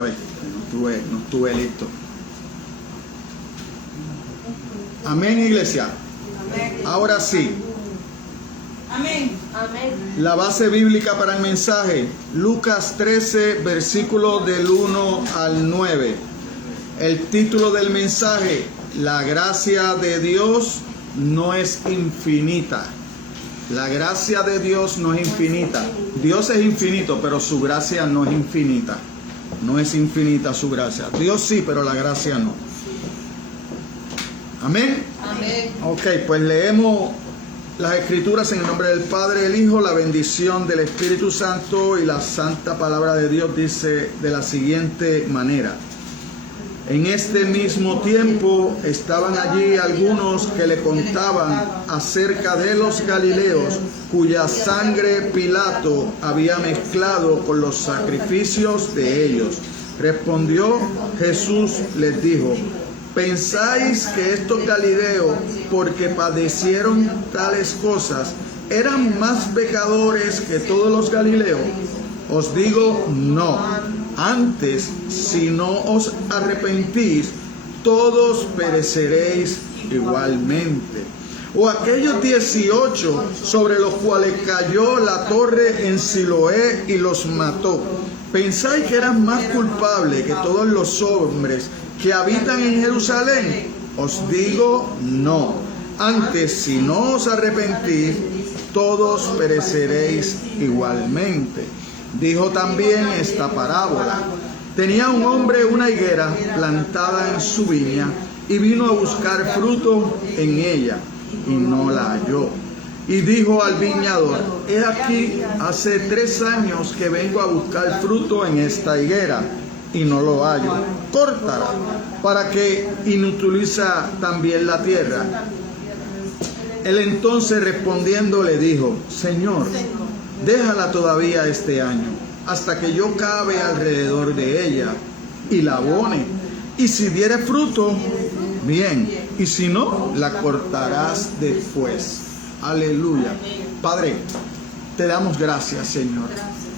No estuve listo. Amén, iglesia. Amén. Ahora sí, Amén. Amén. la base bíblica para el mensaje, Lucas 13, versículos del 1 al 9. El título del mensaje: la gracia de Dios no es infinita. La gracia de Dios no es infinita. Dios es infinito, pero su gracia no es infinita. No es infinita su gracia. Dios sí, pero la gracia no. Amén. Amén. Ok, pues leemos las escrituras en el nombre del Padre, del Hijo, la bendición del Espíritu Santo, y la santa palabra de Dios dice de la siguiente manera: en este mismo tiempo estaban allí algunos que le contaban acerca de los galileos, cuya sangre Pilato había mezclado con los sacrificios de ellos. Respondió Jesús, les dijo: ¿pensáis que estos galileos, porque padecieron tales cosas, eran más pecadores que todos los galileos? Os digo, no. Antes, si no os arrepentís, todos pereceréis igualmente. O aquellos 18 sobre los cuales cayó la torre en Siloé y los mató, ¿pensáis que eran más culpables que todos los hombres que habitan en Jerusalén? Os digo, no. Antes, si no os arrepentís, todos pereceréis igualmente. Dijo también esta parábola: tenía un hombre una higuera plantada en su viña, y vino a buscar fruto en ella, y no la halló. Y dijo al viñador: he aquí, hace 3 años que vengo a buscar fruto en esta higuera, y no lo hallo. Córtala, para que inutiliza también la tierra. Él entonces respondiendo le dijo: Señor, déjala todavía este año, hasta que yo cabe alrededor de ella y la abone. Y si diere fruto, bien, y si no, la cortarás después. Aleluya. Padre, te damos gracias, Señor.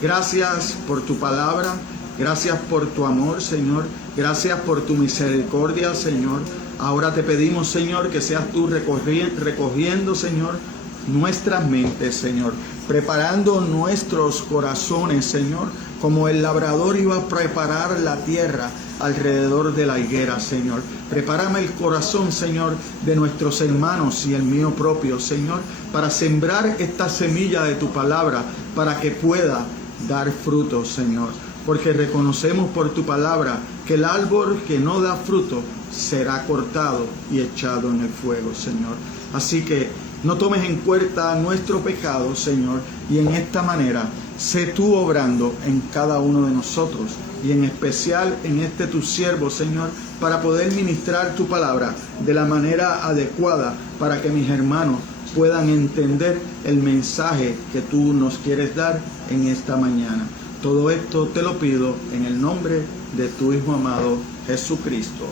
Gracias por tu palabra. Gracias por tu amor, Señor. Gracias por tu misericordia, Señor. Ahora te pedimos, Señor, que seas tú recogiendo, Señor, nuestras mentes, Señor, preparando nuestros corazones, Señor, como el labrador iba a preparar la tierra alrededor de la higuera, Señor. Prepárame el corazón, Señor, de nuestros hermanos y el mío propio, Señor, para sembrar esta semilla de tu palabra, para que pueda dar fruto, Señor. Porque reconocemos por tu palabra que el árbol que no da fruto será cortado y echado en el fuego, Señor. Así que no tomes en cuenta nuestro pecado, Señor, y en esta manera sé tú obrando en cada uno de nosotros, y en especial en este tu siervo, Señor, para poder ministrar tu palabra de la manera adecuada, para que mis hermanos puedan entender el mensaje que tú nos quieres dar en esta mañana. Todo esto te lo pido en el nombre de tu Hijo amado Jesucristo.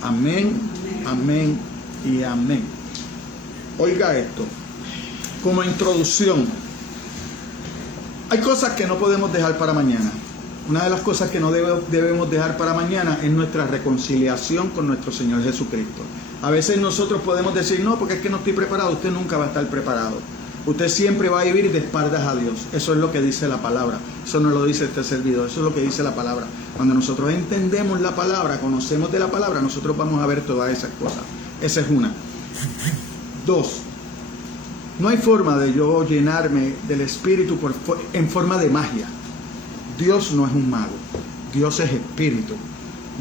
Amén, amén y amén. Oiga esto, como introducción, hay cosas que no podemos dejar para mañana. Una de las cosas que no debemos dejar para mañana es nuestra reconciliación con nuestro Señor Jesucristo. A veces nosotros podemos decir: no, porque es que no estoy preparado. Usted nunca va a estar preparado. Usted siempre va a vivir de espaldas a Dios. Eso es lo que dice la palabra. Eso no lo dice este servidor. Eso es lo que dice la palabra. Cuando nosotros entendemos la palabra, conocemos de la palabra, nosotros vamos a ver todas esas cosas. Esa es una. 2. No hay forma de yo llenarme del Espíritu en forma de magia. Dios no es un mago. Dios es Espíritu.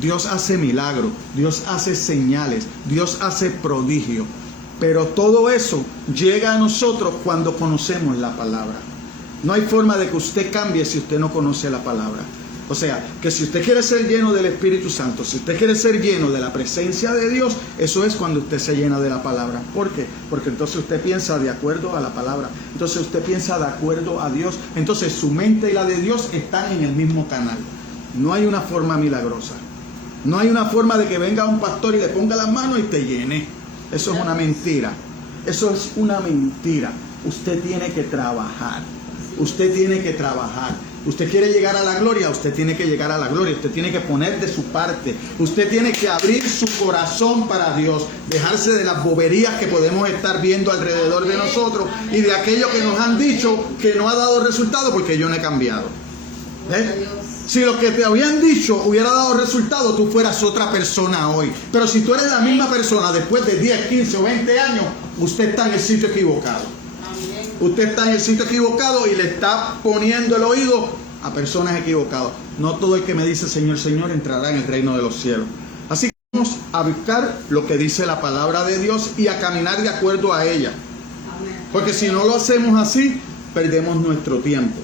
Dios hace milagros. Dios hace señales. Dios hace prodigios. Pero todo eso llega a nosotros cuando conocemos la palabra. No hay forma de que usted cambie si usted no conoce la palabra. O sea, que si usted quiere ser lleno del Espíritu Santo, si usted quiere ser lleno de la presencia de Dios, eso es cuando usted se llena de la palabra. ¿Por qué? Porque entonces usted piensa de acuerdo a la palabra. Entonces usted piensa de acuerdo a Dios. Entonces su mente y la de Dios están en el mismo canal. No hay una forma milagrosa. No hay una forma de que venga un pastor y le ponga las manos y te llene. Eso es una mentira. Eso es una mentira. Usted tiene que trabajar. Usted tiene que trabajar. Usted quiere llegar a la gloria, usted tiene que llegar a la gloria, usted tiene que poner de su parte, usted tiene que abrir su corazón para Dios, dejarse de las boberías que podemos estar viendo alrededor de nosotros y de aquello que nos han dicho que no ha dado resultado porque yo no he cambiado. Si lo que te habían dicho hubiera dado resultado, tú fueras otra persona hoy. Pero si tú eres la misma persona después de 10, 15 o 20 años, usted está en el sitio equivocado. Usted está en el sitio equivocado y le está poniendo el oído a personas equivocadas. No todo el que me dice Señor, Señor entrará en el reino de los cielos. Así que vamos a buscar lo que dice la palabra de Dios y a caminar de acuerdo a ella. Porque si no lo hacemos así, perdemos nuestro tiempo.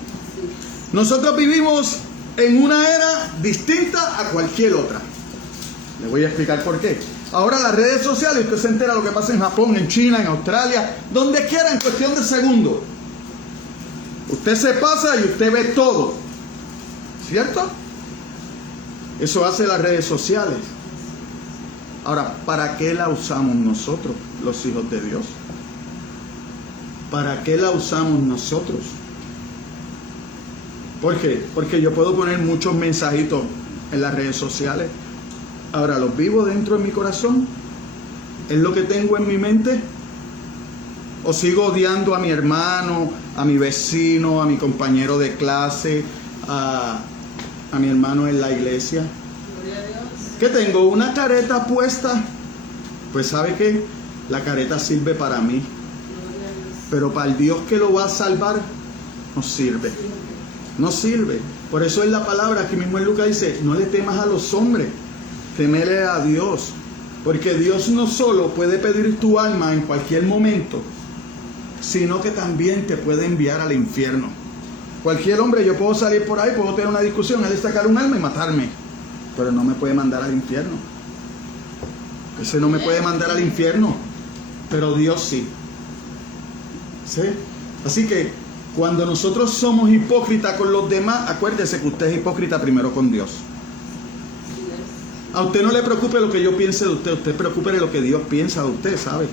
Nosotros vivimos en una era distinta a cualquier otra. Le voy a explicar por qué. Ahora las redes sociales, usted se entera lo que pasa en Japón, en China, en Australia, donde quiera, en cuestión de segundos. Usted se pasa y usted ve todo. ¿Cierto? Eso hace las redes sociales. Ahora, ¿para qué la usamos nosotros, los hijos de Dios? ¿Para qué la usamos nosotros? ¿Por qué? Porque yo puedo poner muchos mensajitos en las redes sociales. Ahora, ¿los vivo dentro de mi corazón? ¿Es lo que tengo en mi mente? ¿O sigo odiando a mi hermano, a mi vecino, a mi compañero de clase, a mi hermano en la iglesia? ¿Qué tengo? ¿Una careta puesta? Pues ¿sabe qué? La careta sirve para mí. Pero para el Dios que lo va a salvar, no sirve. No sirve. Por eso es la palabra, aquí mismo en Lucas dice, no le temas a los hombres, temele a Dios. Porque Dios no solo puede pedir tu alma en cualquier momento, sino que también te puede enviar al infierno. Cualquier hombre, yo puedo salir por ahí, puedo tener una discusión, él sacar un alma y matarme, pero no me puede mandar al infierno. Ese no me puede mandar al infierno, pero Dios sí. ¿Sí? Así que cuando nosotros somos hipócritas con los demás, acuérdese que usted es hipócrita primero con Dios. A usted no le preocupe lo que yo piense de usted, usted preocupe de lo que Dios piensa de usted, ¿sabe?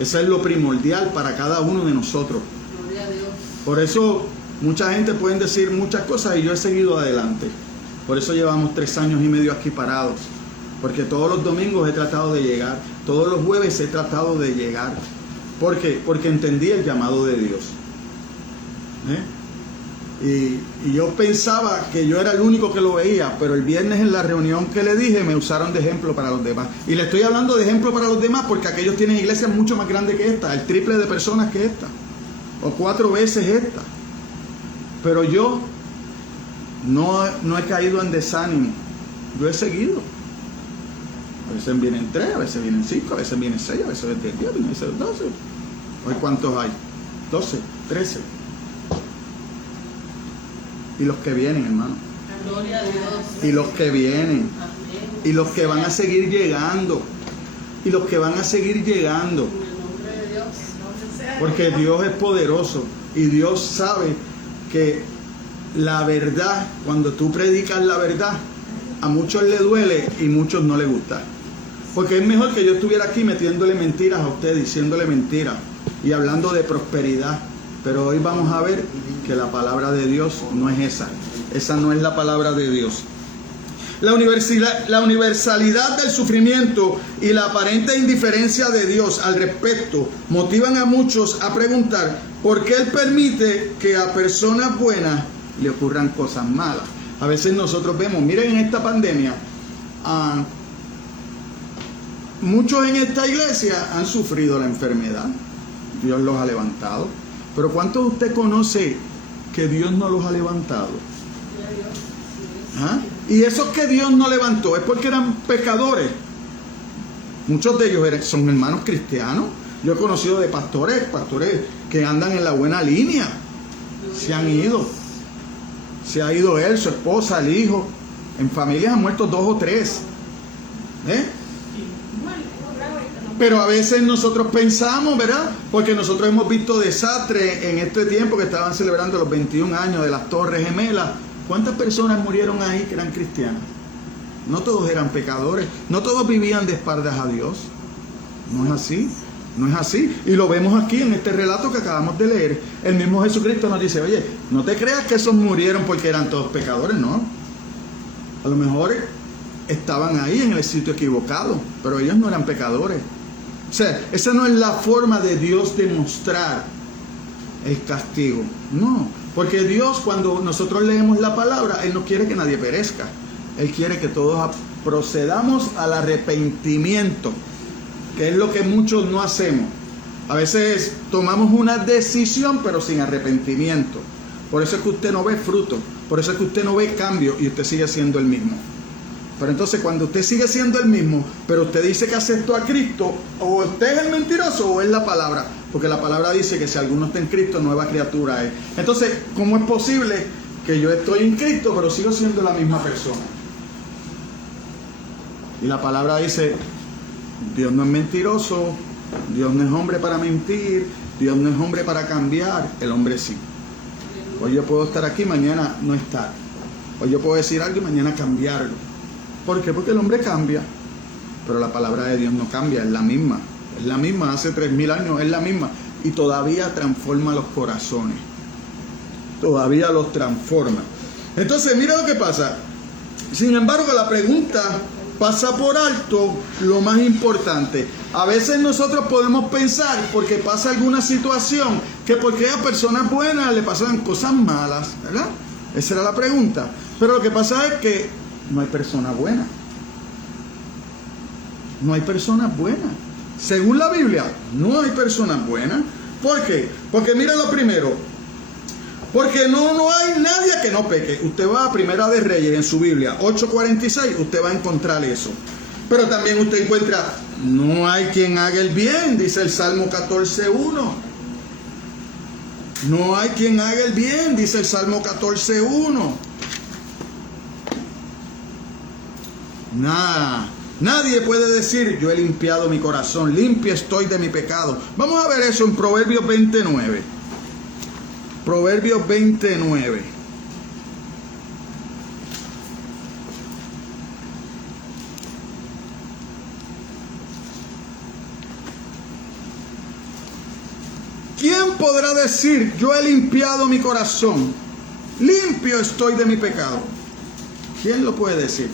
Eso es lo primordial para cada uno de nosotros. Por eso mucha gente puede decir muchas cosas y yo he seguido adelante. Por eso llevamos 3 años y medio aquí parados. Porque todos los domingos he tratado de llegar, todos los jueves he tratado de llegar. ¿Por qué? Porque entendí el llamado de Dios. Y yo pensaba que yo era el único que lo veía, pero el viernes en la reunión que le dije me usaron de ejemplo para los demás. Y le estoy hablando de ejemplo para los demás porque aquellos tienen iglesias mucho más grandes que esta, el triple de personas que esta, o 4 veces esta. Pero yo no he caído en desánimo, yo he seguido. A veces vienen 3, a veces vienen 5, a veces vienen 6, a veces vienen 10, a veces 12. Hoy ¿cuántos hay? 12, 13. Y los que vienen, hermano. Gloria a Dios. Y los que vienen. Y los que van a seguir llegando. Y los que van a seguir llegando. Porque Dios es poderoso. Y Dios sabe que la verdad, cuando tú predicas la verdad, a muchos le duele y muchos no les gusta. Porque es mejor que yo estuviera aquí metiéndole mentiras a usted, diciéndole mentiras y hablando de prosperidad. Pero hoy vamos a ver que la palabra de Dios no es esa. Esa no es la palabra de Dios. La universalidad del sufrimiento y la aparente indiferencia de Dios al respecto motivan a muchos a preguntar por qué Él permite que a personas buenas le ocurran cosas malas. A veces nosotros vemos, miren en esta pandemia, muchos en esta iglesia han sufrido la enfermedad. Dios los ha levantado. Pero ¿cuántos de usted conoce que Dios no los ha levantado? ¿Ah? Y esos que Dios no levantó es porque eran pecadores. Muchos de ellos son hermanos cristianos. Yo he conocido de pastores que andan en la buena línea. Se han ido. Se ha ido él, su esposa, el hijo. En familias han muerto 2 o 3. Pero a veces nosotros pensamos, ¿verdad? Porque nosotros hemos visto desastres en este tiempo que estaban celebrando los 21 años de las Torres Gemelas. ¿Cuántas personas murieron ahí que eran cristianas? No todos eran pecadores, no todos vivían de espaldas a Dios. No es así. No es así. Y lo vemos aquí en este relato que acabamos de leer. El mismo Jesucristo nos dice, oye, no te creas que esos murieron porque eran todos pecadores, no. A lo mejor estaban ahí en el sitio equivocado, pero ellos no eran pecadores. O sea, esa no es la forma de Dios de mostrar el castigo. No, porque Dios, cuando nosotros leemos la palabra, Él no quiere que nadie perezca. Él quiere que todos procedamos al arrepentimiento, que es lo que muchos no hacemos. A veces tomamos una decisión pero sin arrepentimiento. Por eso es que usted no ve fruto, por eso es que usted no ve cambio y usted sigue siendo el mismo. Pero entonces cuando usted sigue siendo el mismo, pero usted dice que aceptó a Cristo, o usted es el mentiroso o es la palabra, porque la palabra dice que si alguno está en Cristo, nueva criatura es. Entonces, ¿cómo es posible que yo estoy en Cristo pero sigo siendo la misma persona? Y la palabra dice, Dios no es mentiroso, Dios no es hombre para mentir, Dios no es hombre para cambiar, el hombre sí. Hoy yo puedo estar aquí, mañana no estar. Hoy yo puedo decir algo y mañana cambiarlo. ¿Por qué? Porque el hombre cambia, pero la palabra de Dios no cambia, es la misma. Es la misma, hace 3000 años es la misma. Y todavía transforma los corazones. Todavía los transforma. Entonces, mira lo que pasa. Sin embargo, la pregunta pasa por alto lo más importante. A veces nosotros podemos pensar, porque pasa alguna situación, que porque a personas buenas le pasan cosas malas, ¿verdad? Esa era la pregunta. Pero lo que pasa es que no hay personas buenas. No hay personas buenas. Según la Biblia, no hay personas buenas. ¿Por qué? Porque mira lo primero. Porque no hay nadie que no peque. Usted va a Primera de Reyes en su Biblia, 8:46, usted va a encontrar eso. Pero también usted encuentra, no hay quien haga el bien, dice el Salmo 14:1. No hay quien haga el bien, dice el Salmo 14:1. Nadie puede decir, yo he limpiado mi corazón, limpio estoy de mi pecado. Vamos a ver eso en Proverbios 29. Proverbios 29. ¿Quién podrá decir, yo he limpiado mi corazón, limpio estoy de mi pecado? ¿Quién lo puede decir?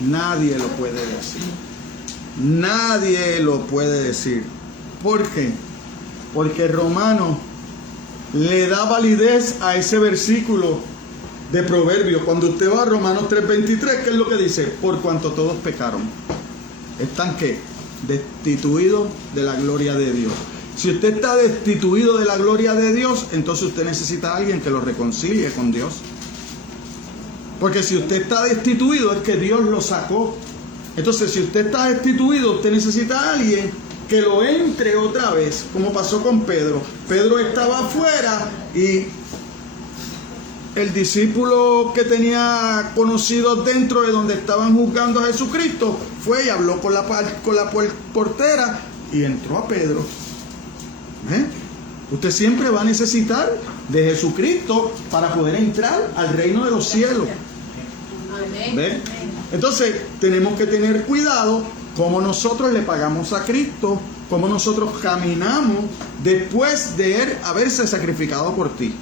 Nadie lo puede decir. Nadie lo puede decir. ¿Por qué? Porque Romanos le da validez a ese versículo de Proverbios. Cuando usted va a Romanos 3:23, ¿qué es lo que dice? Por cuanto todos pecaron, ¿están qué? Destituidos de la gloria de Dios. Si usted está destituido de la gloria de Dios, entonces usted necesita a alguien que lo reconcilie con Dios. Porque si usted está destituido es que Dios lo sacó. Entonces, si usted está destituido, usted necesita a alguien que lo entre otra vez, como pasó con Pedro. Pedro estaba afuera y el discípulo que tenía conocidos dentro de donde estaban juzgando a Jesucristo fue y habló con la portera y entró a Pedro. Usted siempre va a necesitar de Jesucristo para poder entrar al reino de los cielos. ¿Ve? Entonces tenemos que tener cuidado cómo nosotros le pagamos a Cristo, cómo nosotros caminamos después de Él haberse sacrificado por ti.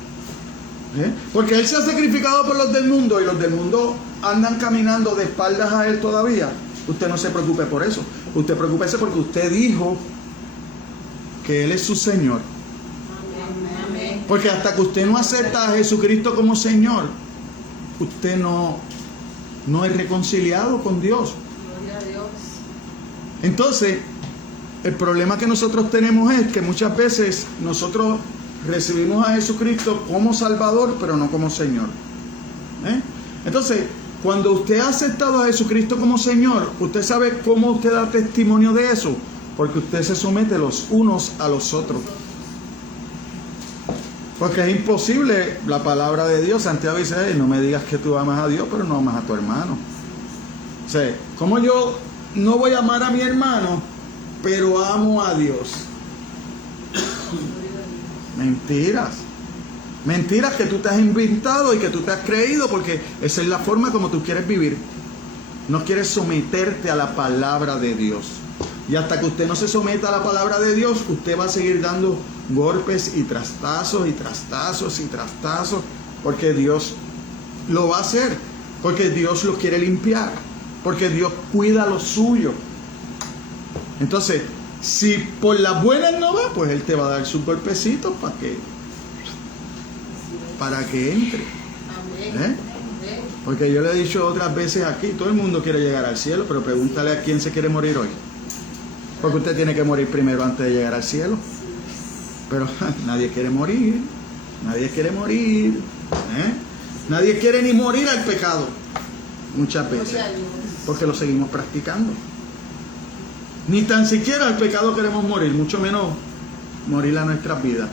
Porque Él se ha sacrificado por los del mundo y los del mundo andan caminando de espaldas a Él todavía. Usted no se preocupe por eso. Usted preocúpese porque usted dijo que Él es su Señor. Porque hasta que usted no acepta a Jesucristo como Señor, usted no es reconciliado con Dios. Entonces, el problema que nosotros tenemos es que muchas veces nosotros recibimos a Jesucristo como Salvador, pero no como Señor. Entonces, cuando usted ha aceptado a Jesucristo como Señor, usted sabe cómo usted da testimonio de eso, porque usted se somete los unos a los otros. Porque es imposible, la palabra de Dios, Santiago dice, no me digas que tú amas a Dios, pero no amas a tu hermano. O sea, ¿cómo yo no voy a amar a mi hermano, pero amo a Dios? Mentiras. Mentiras que tú te has inventado y que tú te has creído, porque esa es la forma como tú quieres vivir. No quieres someterte a la palabra de Dios. Y hasta que usted no se someta a la palabra de Dios, usted va a seguir dando golpes y trastazos y trastazos y trastazos, porque Dios lo va a hacer, porque Dios lo quiere limpiar, porque Dios cuida lo suyo. Entonces, si por las buenas no va, pues Él te va a dar sus golpecitos para que entre. ¿Eh? Porque yo le he dicho otras veces aquí, todo el mundo quiere llegar al cielo, pero pregúntale a quién se quiere morir hoy. Porque usted tiene que morir primero antes de llegar al cielo. Pero nadie quiere morir, nadie quiere morir, ¿eh? Nadie quiere ni morir al pecado, muchas veces, porque lo seguimos practicando. Ni tan siquiera al pecado queremos morir, mucho menos morir a nuestras vidas.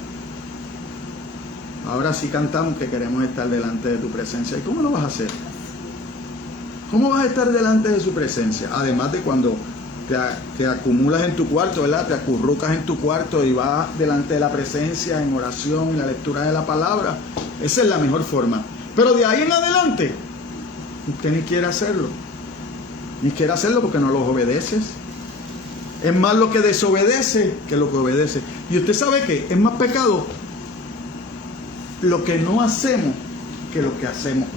Ahora sí cantamos que queremos estar delante de tu presencia. ¿Y cómo lo vas a hacer? ¿Cómo vas a estar delante de su presencia? Además de cuando te acumulas en tu cuarto, ¿verdad? Te acurrucas en tu cuarto y vas delante de la presencia en oración, en la lectura de la palabra. Esa es la mejor forma. Pero de ahí en adelante, usted ni quiere hacerlo. Ni quiere hacerlo porque no los obedeces. Es más lo que desobedece que lo que obedece. Y usted sabe que es más pecado lo que no hacemos que lo que hacemos,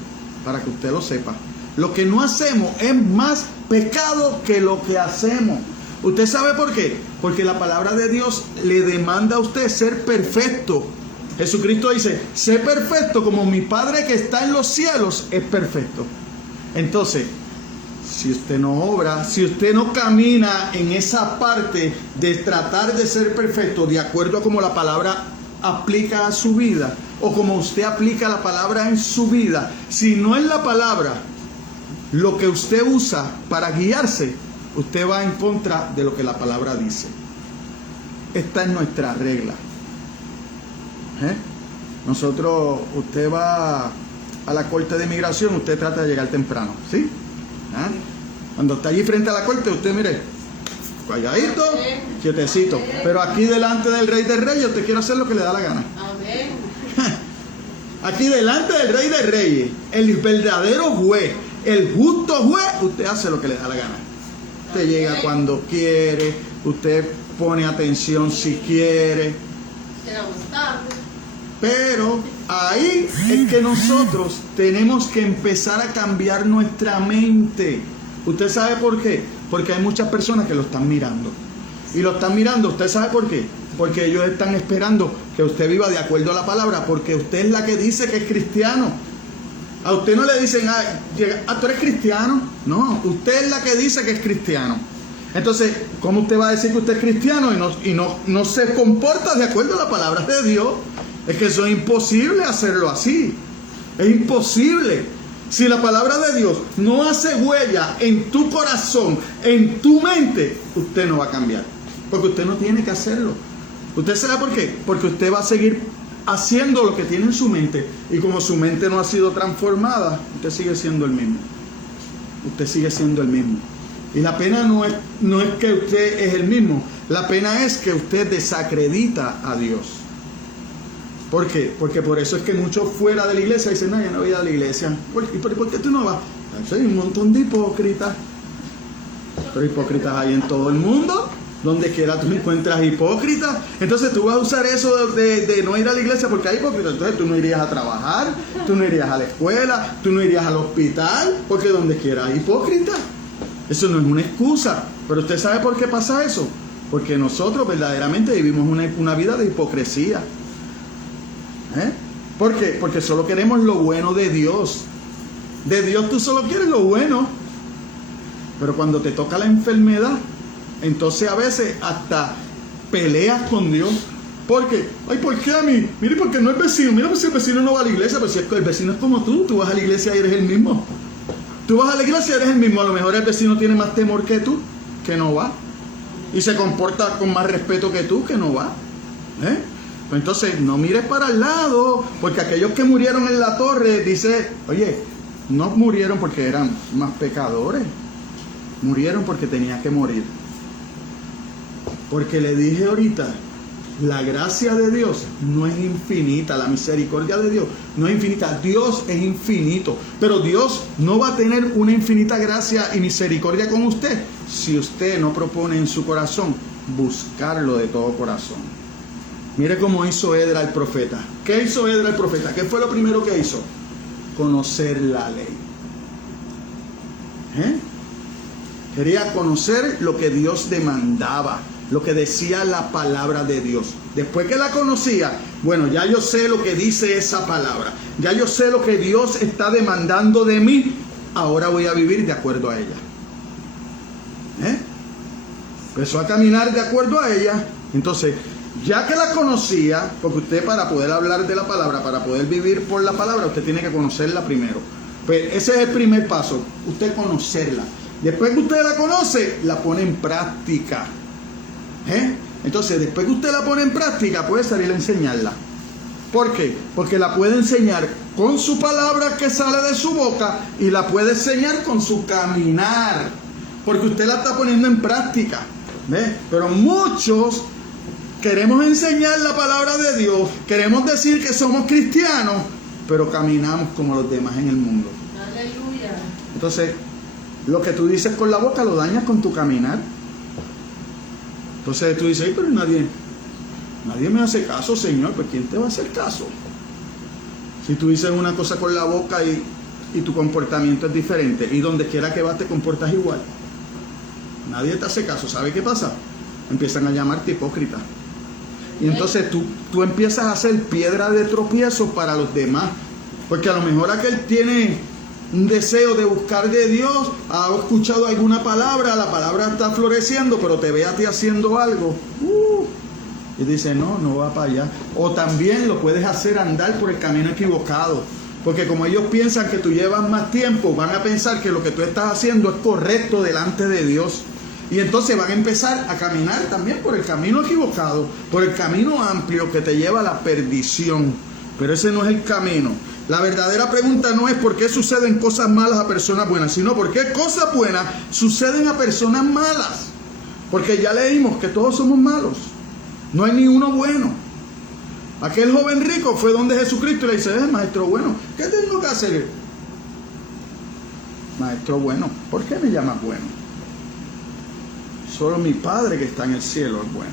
para que usted lo sepa. Lo que no hacemos es más pecado que lo que hacemos. ¿Usted sabe por qué? Porque la palabra de Dios le demanda a usted ser perfecto. Jesucristo dice, sé perfecto como mi Padre que está en los cielos es perfecto. Entonces, si usted no obra, si usted no camina en esa parte de tratar de ser perfecto de acuerdo a como la palabra aplica a su vida, o como usted aplica la palabra en su vida, si no es la palabra lo que usted usa para guiarse, usted va en contra de lo que la palabra dice. Esta es nuestra regla. Nosotros, usted va a la corte de inmigración, usted trata de llegar temprano, ¿sí? Cuando está allí frente a la corte, usted mire, calladito, quietecito. Pero aquí delante del Rey de Reyes, usted quiere hacer lo que le da la gana. Aquí delante del Rey de Reyes, el verdadero juez, el justo juez, usted hace lo que le da la gana. Usted llega cuando quiere, usted pone atención si quiere. Pero ahí es que nosotros tenemos que empezar a cambiar nuestra mente. ¿Usted sabe por qué? Porque hay muchas personas que lo están mirando. Y lo están mirando, ¿usted sabe por qué? Porque ellos están esperando que usted viva de acuerdo a la palabra, porque usted es la que dice que es cristiano. A usted no le dicen, ¿tú eres cristiano? No, usted es la que dice que es cristiano. Entonces, ¿cómo usted va a decir que usted es cristiano y no se comporta de acuerdo a la palabra de Dios? Es que eso es imposible hacerlo así. Es imposible. Si la palabra de Dios no hace huella en tu corazón, en tu mente, usted no va a cambiar. Porque usted no tiene que hacerlo. ¿Usted sabe por qué? Porque usted va a seguir haciendo lo que tiene en su mente. Y como su mente no ha sido transformada, usted sigue siendo el mismo. Usted sigue siendo el mismo. Y la pena no es que usted es el mismo. La pena es que usted desacredita a Dios. ¿Por qué? Porque por eso es que muchos fuera de la iglesia dicen, no, yo no voy a la iglesia. ¿Y por qué tú no vas? Hay un montón de hipócritas. Pero hipócritas hay en todo el mundo. Donde quiera tú encuentras hipócritas. Entonces tú vas a usar eso de no ir a la iglesia porque hay hipócritas. Entonces tú no irías a trabajar, tú no irías a la escuela, tú no irías al hospital, porque donde quiera hay hipócritas. Eso no es una excusa. Pero usted sabe por qué pasa eso. Porque nosotros verdaderamente vivimos una vida de hipocresía. ¿Por qué? Porque solo queremos lo bueno de Dios. De Dios tú solo quieres lo bueno. Pero cuando te toca la enfermedad, entonces a veces hasta peleas con Dios. ¿Por qué? Ay, ¿por qué a mí? Mire, porque no es vecino. Mira, pues si el vecino no va a la iglesia, pero si el vecino es como tú vas a la iglesia y eres el mismo. Tú vas a la iglesia y eres el mismo. A lo mejor el vecino tiene más temor que tú, que no va. Y se comporta con más respeto que tú, que no va. Pues entonces no mires para el lado, porque aquellos que murieron en la torre, dice, oye, no murieron porque eran más pecadores. Murieron porque tenía que morir. Porque le dije ahorita La gracia de Dios no es infinita, la misericordia de Dios no es infinita, Dios es infinito, pero Dios no va a tener una infinita gracia y misericordia con usted si usted no propone en su corazón buscarlo de todo corazón. Mire cómo hizo Edra el profeta. ¿Qué hizo Edra el profeta? ¿Qué fue lo primero que hizo? Conocer la ley. Quería conocer lo que Dios demandaba, lo que decía la palabra de Dios. Después que la conocía, bueno, ya yo sé lo que dice esa palabra, ya yo sé lo que Dios está demandando de mí, ahora voy a vivir de acuerdo a ella. Empezó a caminar de acuerdo a ella. Entonces, ya que la conocía, porque usted, para poder hablar de la palabra, para poder vivir por la palabra, usted tiene que conocerla primero. Pues ese es el primer paso, usted conocerla. Después que usted la conoce, la pone en práctica. Entonces, después que usted la pone en práctica, puede salir a enseñarla. ¿Por qué? Porque la puede enseñar con su palabra que sale de su boca y la puede enseñar con su caminar, porque usted la está poniendo en práctica. Pero muchos queremos enseñar la palabra de Dios, queremos decir que somos cristianos, pero caminamos como los demás en el mundo. Aleluya. Entonces, lo que tú dices con la boca lo dañas con tu caminar. Entonces tú dices, pero nadie me hace caso, Señor. Pues ¿quién te va a hacer caso? Si tú dices una cosa con la boca y tu comportamiento es diferente, y donde quiera que vas te comportas igual, nadie te hace caso. ¿Sabe qué pasa? Empiezan a llamarte hipócrita. Y entonces tú empiezas a ser piedra de tropiezo para los demás. Porque a lo mejor aquel tiene un deseo de buscar de Dios, ha escuchado alguna palabra, la palabra está floreciendo, pero te ve a ti haciendo algo. Y dice, no va para allá. O también lo puedes hacer andar por el camino equivocado. Porque como ellos piensan que tú llevas más tiempo, van a pensar que lo que tú estás haciendo es correcto delante de Dios. Y entonces van a empezar a caminar también por el camino equivocado, por el camino amplio que te lleva a la perdición. Pero ese no es el camino. La verdadera pregunta no es por qué suceden cosas malas a personas buenas, sino por qué cosas buenas suceden a personas malas. Porque ya leímos que todos somos malos. No hay ni uno bueno. Aquel joven rico fue donde Jesucristo y le dice, maestro bueno, ¿qué tengo que hacer? Maestro bueno, ¿por qué me llamas bueno? Solo mi Padre que está en el cielo es bueno.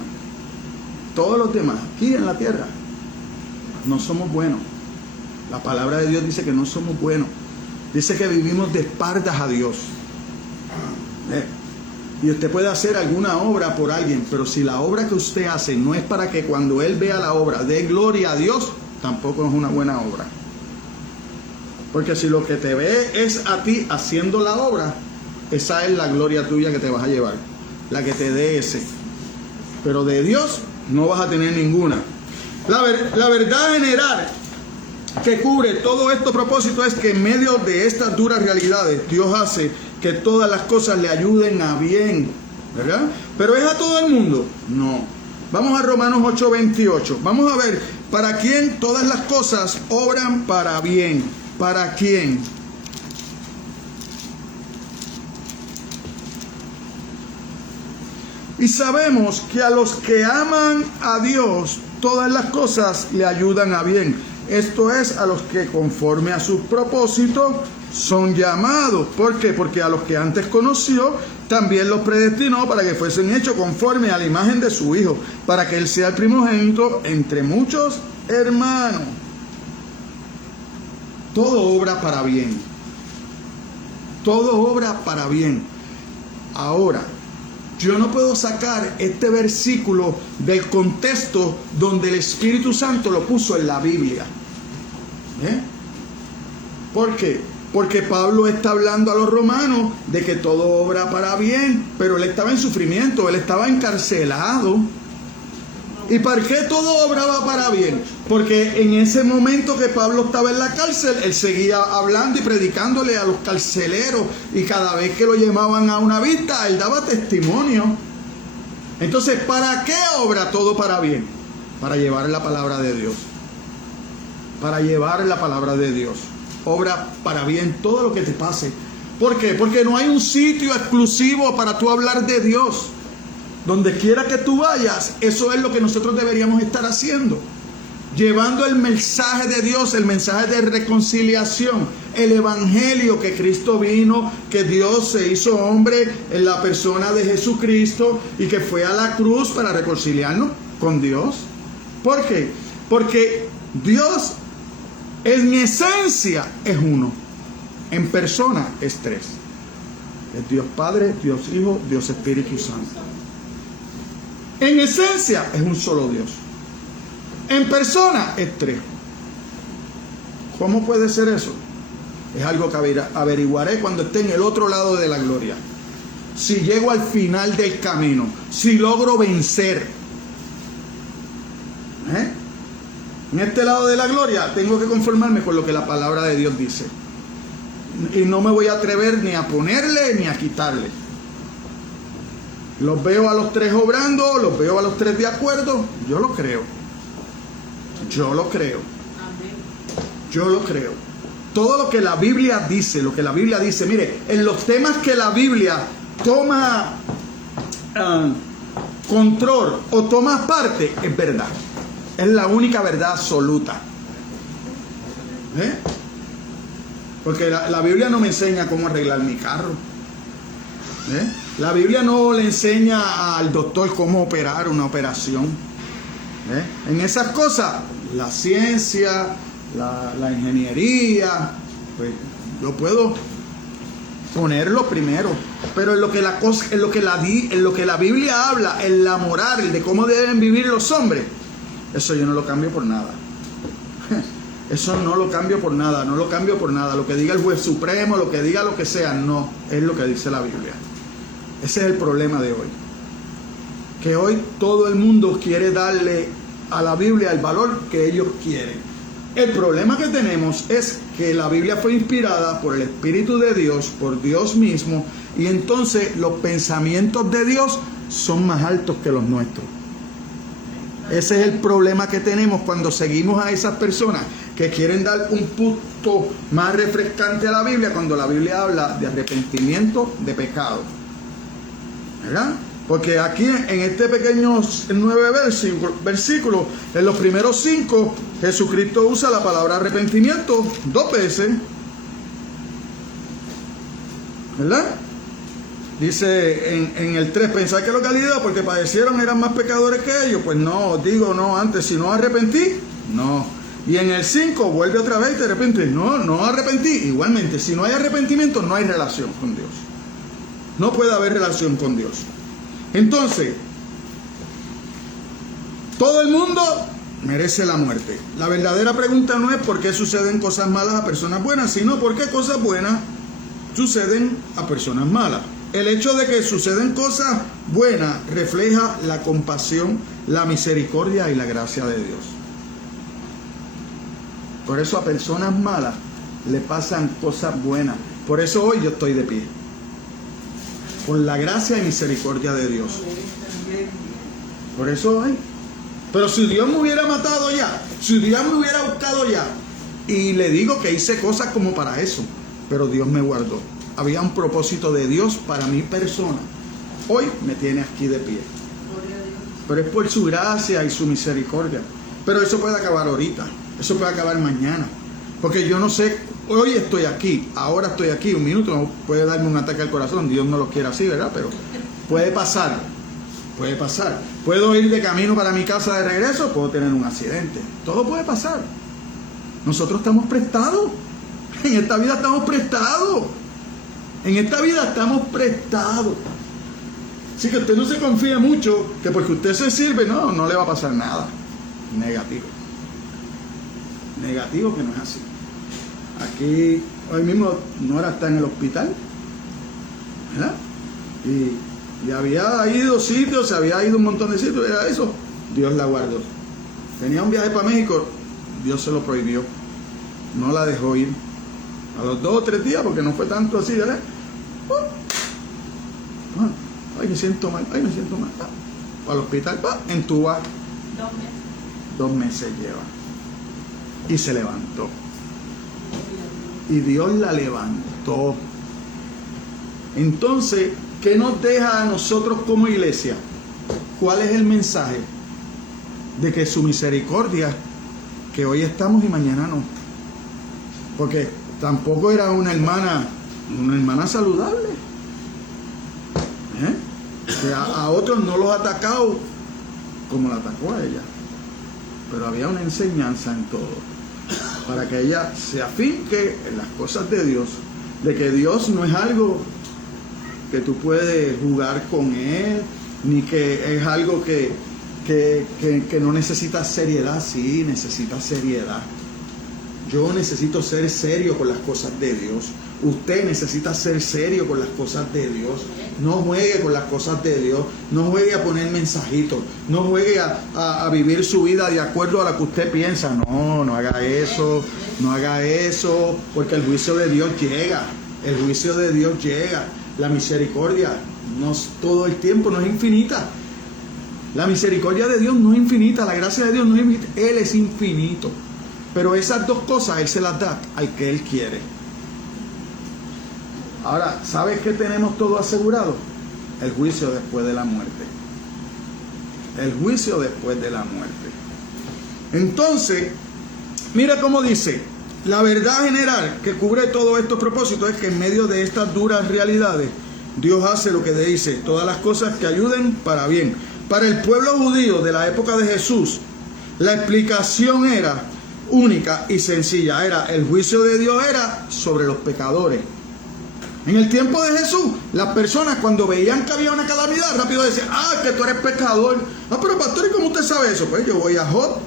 Todos los demás, aquí en la tierra, no somos buenos. La palabra de Dios dice que no somos buenos. Dice que vivimos de espaldas a Dios. Y usted puede hacer alguna obra por alguien, pero si la obra que usted hace no es para que cuando Él vea la obra dé gloria a Dios, tampoco es una buena obra. Porque si lo que te ve es a ti haciendo la obra, esa es la gloria tuya que te vas a llevar, la que te dé ese. Pero de Dios no vas a tener ninguna. La verdad general que cubre todo estos propósitos es que en medio de estas duras realidades Dios hace que todas las cosas le ayuden a bien, ¿verdad? Pero ¿es a todo el mundo? No. Vamos a Romanos 8:28. Vamos a ver para quién todas las cosas obran para bien. ¿Para quién? Y sabemos que a los que aman a Dios, todas las cosas le ayudan a bien. Esto es, a los que conforme a sus propósitos son llamados. ¿Por qué? Porque a los que antes conoció, también los predestinó para que fuesen hechos conforme a la imagen de su Hijo, para que Él sea el primogénito entre muchos hermanos. Todo obra para bien. Todo obra para bien. Ahora, yo no puedo sacar este versículo del contexto donde el Espíritu Santo lo puso en la Biblia. ¿Por qué? Porque Pablo está hablando a los romanos de que todo obra para bien, pero él estaba en sufrimiento, él estaba encarcelado. ¿Y para qué todo obraba para bien? Porque en ese momento que Pablo estaba en la cárcel, él seguía hablando y predicándole a los carceleros, y cada vez que lo llamaban a una vista, él daba testimonio. Entonces, ¿para qué obra todo para bien? Para llevar la palabra de Dios. Para llevar la palabra de Dios. Obra para bien todo lo que te pase. ¿Por qué? Porque no hay un sitio exclusivo para tú hablar de Dios. Donde quiera que tú vayas, eso es lo que nosotros deberíamos estar haciendo. Llevando el mensaje de Dios, el mensaje de reconciliación, el evangelio que Cristo vino, que Dios se hizo hombre en la persona de Jesucristo y que fue a la cruz para reconciliarnos con Dios. ¿Por qué? Porque Dios en esencia es uno, en persona es tres. Es Dios Padre, Dios Hijo, Dios Espíritu Santo. En esencia es un solo Dios. En persona es tres. ¿Cómo puede ser eso? Es algo que averiguaré cuando esté en el otro lado de la gloria. Si llego al final del camino, si logro vencer. En este lado de la gloria tengo que conformarme con lo que la palabra de Dios dice. Y no me voy a atrever ni a ponerle ni a quitarle. Los veo a los tres obrando, los veo a los tres de acuerdo. Yo lo creo. Yo lo creo. Yo lo creo. Todo lo que la Biblia dice, mire, en los temas que la Biblia toma control o toma parte, es verdad. Es la única verdad absoluta. Porque la Biblia no me enseña cómo arreglar mi carro. La Biblia no le enseña al doctor cómo operar una operación. En esas cosas, la ciencia, la ingeniería, pues yo puedo ponerlo primero. Pero en lo que la Biblia habla, en la moral, de cómo deben vivir los hombres, eso yo no lo cambio por nada. Eso no lo cambio por nada, no lo cambio por nada. Lo que diga el juez supremo, lo que diga lo que sea, no, es lo que dice la Biblia. Ese es el problema de hoy. Que hoy todo el mundo quiere darle a la Biblia el valor que ellos quieren. El problema que tenemos es que la Biblia fue inspirada por el Espíritu de Dios, por Dios mismo, y entonces los pensamientos de Dios son más altos que los nuestros. Ese es el problema que tenemos cuando seguimos a esas personas que quieren dar un punto más refrescante a la Biblia, cuando la Biblia habla de arrepentimiento de pecado. ¿Verdad? Porque aquí en este pequeño 9 versículos, en los primeros 5, Jesucristo usa la palabra arrepentimiento 2 veces. ¿Verdad? Dice en el 3, ¿pensáis que los galileos porque padecieron eran más pecadores que ellos? Pues no, os digo, no, antes, si no arrepentí, no. Y en el 5, vuelve otra vez y te arrepentís. No arrepentí. Igualmente, si no hay arrepentimiento, no hay relación con Dios. No puede haber relación con Dios. Entonces, todo el mundo merece la muerte. La verdadera pregunta no es por qué suceden cosas malas a personas buenas, sino por qué cosas buenas suceden a personas malas. El hecho de que suceden cosas buenas refleja la compasión, la misericordia y la gracia de Dios. Por eso a personas malas le pasan cosas buenas. Por eso hoy yo estoy de pie. Por la gracia y misericordia de Dios. Por eso hoy. Pero si Dios me hubiera matado ya, si Dios me hubiera buscado ya, y le digo que hice cosas como para eso, pero Dios me guardó. Había un propósito de Dios para mi persona. Hoy me tiene aquí de pie. Pero es por su gracia y su misericordia. Pero eso puede acabar ahorita. Eso puede acabar mañana. Porque yo no sé, hoy estoy aquí, ahora estoy aquí, un minuto puede darme un ataque al corazón. Dios no lo quiere así, ¿verdad? Pero puede pasar. Puede pasar. Puedo ir de camino para mi casa de regreso, puedo tener un accidente. Todo puede pasar. Nosotros estamos prestados. En esta vida estamos prestados. En esta vida estamos prestados. Así que usted no se confíe mucho que porque usted se sirve, no le va a pasar nada. Negativo. Negativo, que no es así. Aquí, hoy mismo Nora está en el hospital, ¿verdad? Y había ido sitios, se había ido un montón de sitios, era eso. Dios la guardó. Tenía un viaje para México, Dios se lo prohibió. No la dejó ir. A los 2 o 3 días, porque no fue tanto así, ¿verdad? Ay, me siento mal, Al hospital, entuba. 2 meses lleva. Y se levantó. Y Dios la levantó. Entonces, ¿qué nos deja a nosotros como iglesia? ¿cuál es el mensaje? De que su misericordia, que hoy estamos y mañana no. Porque tampoco era una hermana saludable. Que a otros no los ha atacado como la atacó a ella. Pero había una enseñanza en todo, para que ella se afinque en las cosas de Dios, de que Dios no es algo que tú puedes jugar con Él, ni que es algo que no necesita seriedad. Sí, necesita seriedad. Yo necesito ser serio con las cosas de Dios. Usted necesita ser serio con las cosas de Dios. No juegue con las cosas de Dios. No juegue a poner mensajitos. No juegue a vivir su vida de acuerdo a lo que usted piensa. No haga eso. No haga eso. Porque el juicio de Dios llega. El juicio de Dios llega. La misericordia todo el tiempo no es infinita. La misericordia de Dios no es infinita. La gracia de Dios no es infinita. Él es infinito. Pero esas dos cosas Él se las da al que Él quiere. Ahora, ¿sabes qué tenemos todo asegurado? El juicio después de la muerte. El juicio después de la muerte. Entonces, mira cómo dice: la verdad general que cubre todos estos propósitos es que en medio de estas duras realidades, Dios hace lo que dice, todas las cosas que ayuden para bien. Para el pueblo judío de la época de Jesús, la explicación era única y sencilla. El juicio de Dios era sobre los pecadores. En el tiempo de Jesús, las personas cuando veían que había una calamidad, rápido decían: que tú eres pecador. Pero pastor, ¿y cómo usted sabe eso? Pues yo voy a Job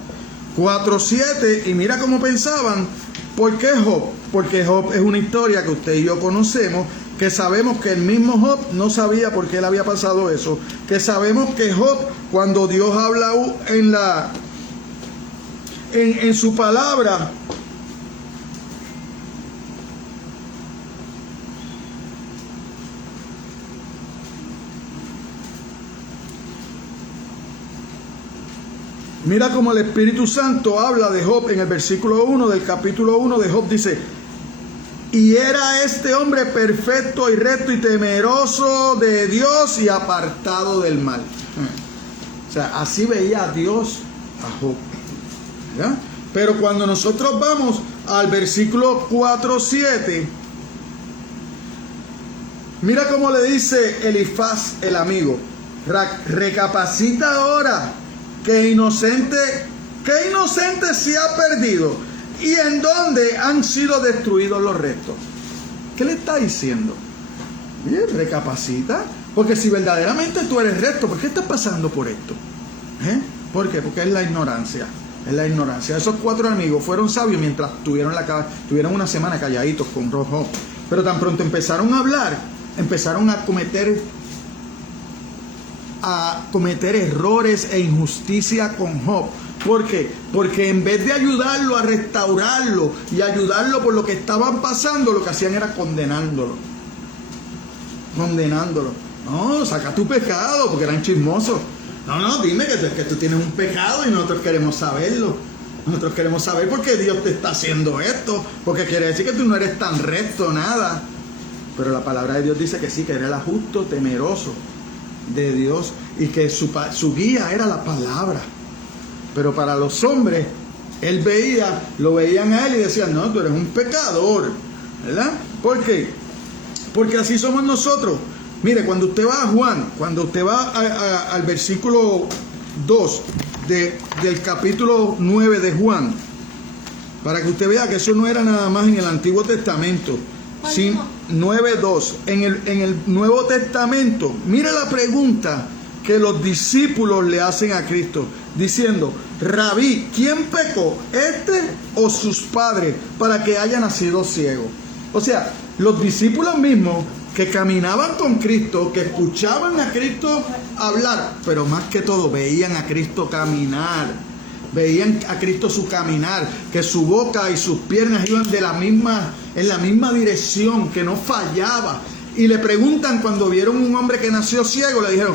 4:7 y mira cómo pensaban. ¿Por qué Job? Porque Job es una historia que usted y yo conocemos, que sabemos que el mismo Job no sabía por qué le había pasado eso, que sabemos que Job, cuando Dios habla en su palabra, mira cómo el Espíritu Santo habla de Job en el versículo 1 del capítulo 1 de Job. Dice: y era este hombre perfecto y recto y temeroso de Dios y apartado del mal. O sea, así veía a Dios a Job. ¿Ya? Pero cuando nosotros vamos al versículo 4:7, mira cómo le dice Elifaz el amigo: recapacita ahora, que inocente se ha perdido, y en dónde han sido destruidos los restos. ¿Qué le está diciendo? Bien, recapacita, porque si verdaderamente tú eres recto, ¿por qué estás pasando por esto? ¿Por qué? Porque es la ignorancia. Es la ignorancia. Esos 4 amigos fueron sabios mientras tuvieron una semana calladitos con Job. Pero tan pronto empezaron a hablar, empezaron a cometer errores e injusticia con Job. ¿Por qué? Porque en vez de ayudarlo a restaurarlo y ayudarlo por lo que estaban pasando, lo que hacían era condenándolo. No, saca tu pecado, porque eran chismosos. No, dime que tú tienes un pecado y nosotros queremos saberlo. Nosotros queremos saber por qué Dios te está haciendo esto, porque quiere decir que tú no eres tan recto, nada. Pero la palabra de Dios dice que sí, que era el justo, temeroso de Dios, y que su guía era la palabra. Pero para los hombres, lo veían a él y decían: no, tú eres un pecador, ¿verdad? ¿Por qué? Porque así somos nosotros. Mire, cuando usted va a Juan, cuando usted va al versículo 2 del capítulo 9 de Juan, para que usted vea que eso no era nada más en el Antiguo Testamento, 9:2. En el Nuevo Testamento, mire la pregunta que los discípulos le hacen a Cristo, diciendo: Rabí, ¿quién pecó, este o sus padres, para que haya nacido ciego? O sea, los discípulos mismos que caminaban con Cristo, que escuchaban a Cristo hablar, pero más que todo veían a Cristo caminar, veían a Cristo su caminar, que su boca y sus piernas iban en la misma dirección, que no fallaba. Y le preguntan, cuando vieron un hombre que nació ciego, le dijeron: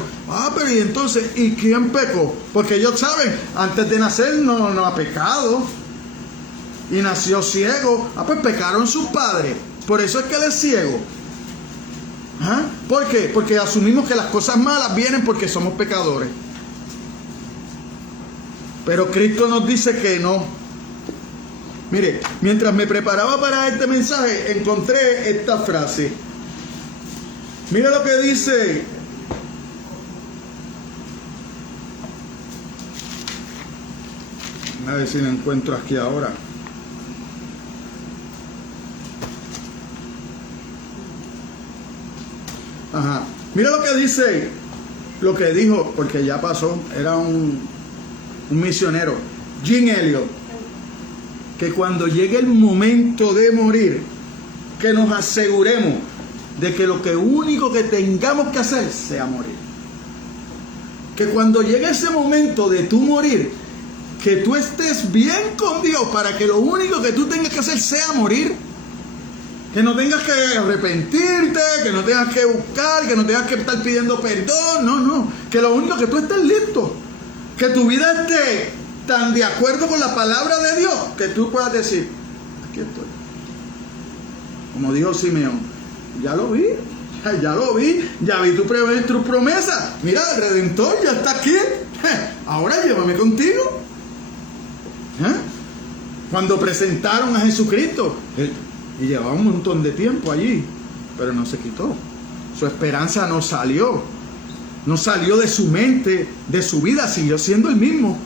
pero y entonces, ¿y quién pecó? Porque ellos saben, antes de nacer no ha pecado, y nació ciego. Pues pecaron sus padres, por eso es que él es ciego. ¿Por qué? Porque asumimos que las cosas malas vienen porque somos pecadores. Pero Cristo nos dice que no. Mire, mientras me preparaba para este mensaje, encontré esta frase. Mira lo que dice. A ver si lo encuentro aquí ahora. Ajá. Mira lo que dice, lo que dijo, porque ya pasó, era un misionero, Jim Elliot, que cuando llegue el momento de morir, que nos aseguremos de que lo único que tengamos que hacer sea morir. Que cuando llegue ese momento de tú morir, que tú estés bien con Dios para que lo único que tú tengas que hacer sea morir. Que no tengas que arrepentirte, que no tengas que buscar, que no tengas que estar pidiendo perdón. No. Que lo único que tú estés listo. Que tu vida esté tan de acuerdo con la palabra de Dios que tú puedas decir, aquí estoy. Como dijo Simeón, ya lo vi, ya vi tu promesa. Mira, el Redentor ya está aquí. Ahora llévame contigo. Cuando presentaron a Jesucristo, y llevaba un montón de tiempo allí, pero no se quitó. Su esperanza no salió de su mente, de su vida, siguió siendo el mismo.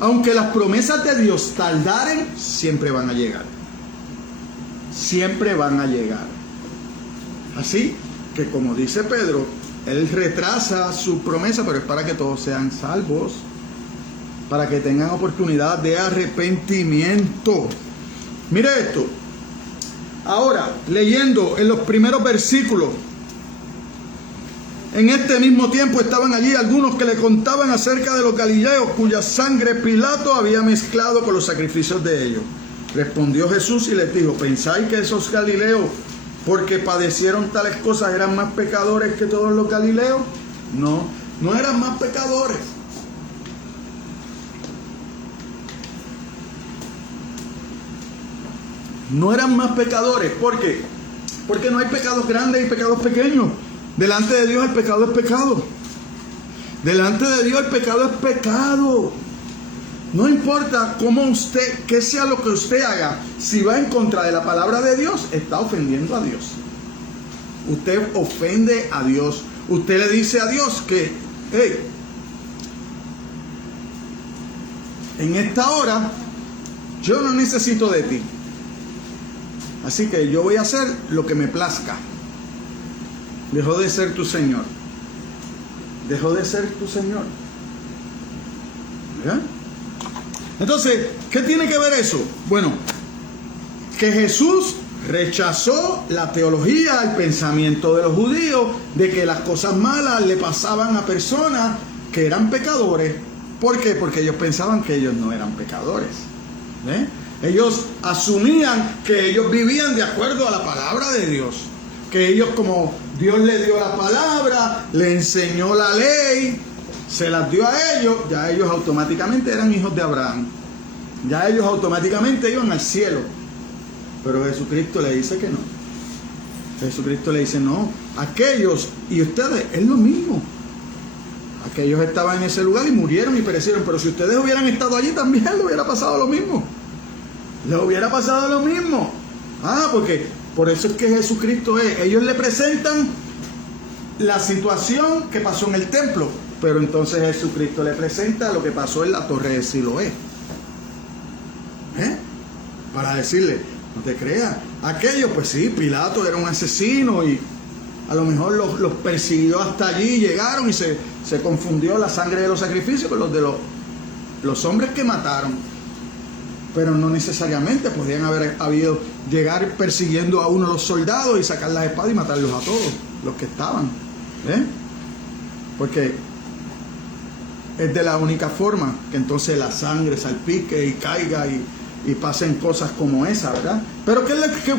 Aunque las promesas de Dios tardaren, siempre van a llegar. Siempre van a llegar. Así que, como dice Pedro, Él retrasa su promesa, pero es para que todos sean salvos, para que tengan oportunidad de arrepentimiento. Mire esto. Ahora, leyendo en los primeros versículos, en este mismo tiempo estaban allí algunos que le contaban acerca de los galileos cuya sangre Pilato había mezclado con los sacrificios de ellos. Respondió Jesús y les dijo, ¿pensáis que esos galileos, porque padecieron tales cosas, eran más pecadores que todos los galileos? No eran más pecadores. No eran más pecadores. ¿Por qué? Porque no hay pecados grandes y pecados pequeños. Delante de Dios el pecado es pecado. Delante de Dios el pecado es pecado. No importa qué sea lo que usted haga, si va en contra de la palabra de Dios, está ofendiendo a Dios. Usted ofende a Dios. Usted le dice a Dios que, en esta hora yo no necesito de ti. Así que yo voy a hacer lo que me plazca. Dejó de ser tu Señor. Dejó de ser tu Señor. ¿Verdad? Entonces, ¿qué tiene que ver eso? Bueno, que Jesús rechazó la teología, el pensamiento de los judíos, de que las cosas malas le pasaban a personas que eran pecadores. ¿Por qué? Porque ellos pensaban que ellos no eran pecadores. Ellos asumían que ellos vivían de acuerdo a la palabra de Dios. Que ellos, como Dios les dio la palabra, le enseñó la ley, se las dio a ellos, ya ellos automáticamente eran hijos de Abraham. Ya ellos automáticamente iban al cielo. Pero Jesucristo le dice que no. Jesucristo le dice, no, aquellos y ustedes es lo mismo. Aquellos estaban en ese lugar y murieron y perecieron. Pero si ustedes hubieran estado allí, también les hubiera pasado lo mismo. Les hubiera pasado lo mismo. Porque por eso es que Jesucristo es. Ellos le presentan la situación que pasó en el templo, pero entonces Jesucristo le presenta lo que pasó en la torre de Siloé. Para decirle, no te creas. Aquellos, pues sí, Pilato era un asesino y a lo mejor los persiguió hasta allí, llegaron y se confundió la sangre de los sacrificios con los de los hombres que mataron. Pero no necesariamente podían llegar persiguiendo a uno de los soldados y sacar las espadas y matarlos a todos los que estaban. Porque es de la única forma que entonces la sangre salpique y caiga y pasen cosas como esa, ¿verdad? Pero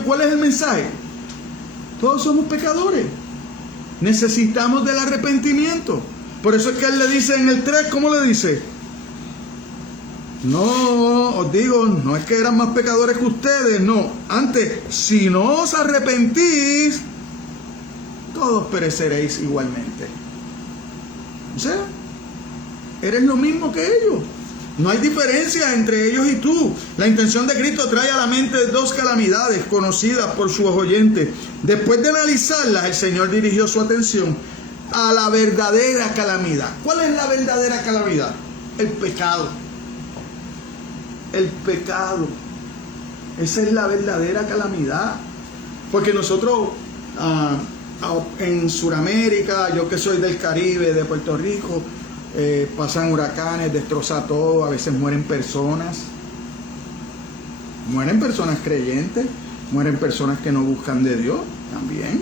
¿cuál es el mensaje? Todos somos pecadores. Necesitamos del arrepentimiento. Por eso es que él le dice en el 3, ¿cómo le dice? No, os digo, no es que eran más pecadores que ustedes, no. Antes, si no os arrepentís, todos pereceréis igualmente. O sea, eres lo mismo que ellos. No hay diferencia entre ellos y tú. La intención de Cristo trae a la mente dos calamidades conocidas por sus oyentes. Después de analizarlas, el Señor dirigió su atención a la verdadera calamidad. ¿Cuál es la verdadera calamidad? El pecado. El pecado. Esa es la verdadera calamidad. Porque nosotros en Sudamérica, yo que soy del Caribe, de Puerto Rico, pasan huracanes, destroza todo, a veces mueren personas. Mueren personas creyentes, mueren personas que no buscan de Dios también.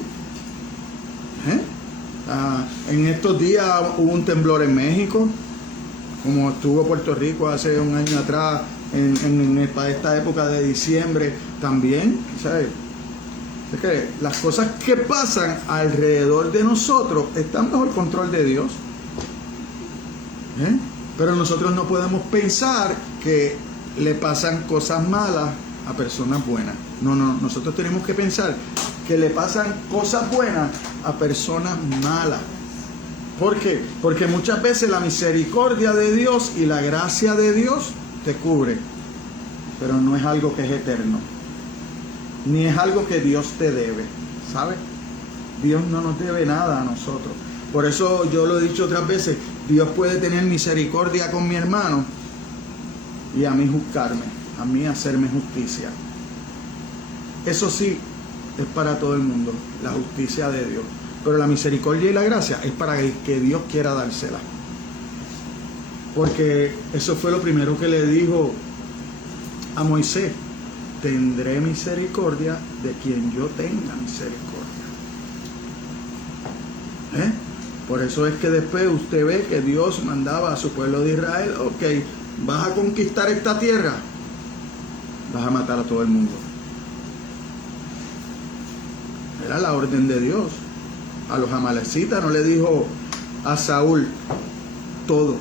En estos días hubo un temblor en México, como estuvo Puerto Rico hace un año atrás, para esta época de diciembre también, ¿sabes? Es que las cosas que pasan alrededor de nosotros están bajo el control de Dios. Pero nosotros no podemos pensar que le pasan cosas malas a personas buenas. No, nosotros tenemos que pensar que le pasan cosas buenas a personas malas. ¿Por qué? Porque muchas veces la misericordia de Dios y la gracia de Dios te cubre, pero no es algo que es eterno, ni es algo que Dios te debe, ¿sabes? Dios no nos debe nada a nosotros. Por eso yo lo he dicho otras veces, Dios puede tener misericordia con mi hermano y a mí juzgarme, a mí hacerme justicia. Eso sí, es para todo el mundo, la justicia de Dios. Pero la misericordia y la gracia es para el que Dios quiera dársela. Porque eso fue lo primero que le dijo a Moisés: tendré misericordia de quien yo tenga misericordia. Por eso es que después usted ve que Dios mandaba a su pueblo de Israel: ok, vas a conquistar esta tierra, vas a matar a todo el mundo. Era la orden de Dios. A los amalecitas no le dijo a Saúl: todo,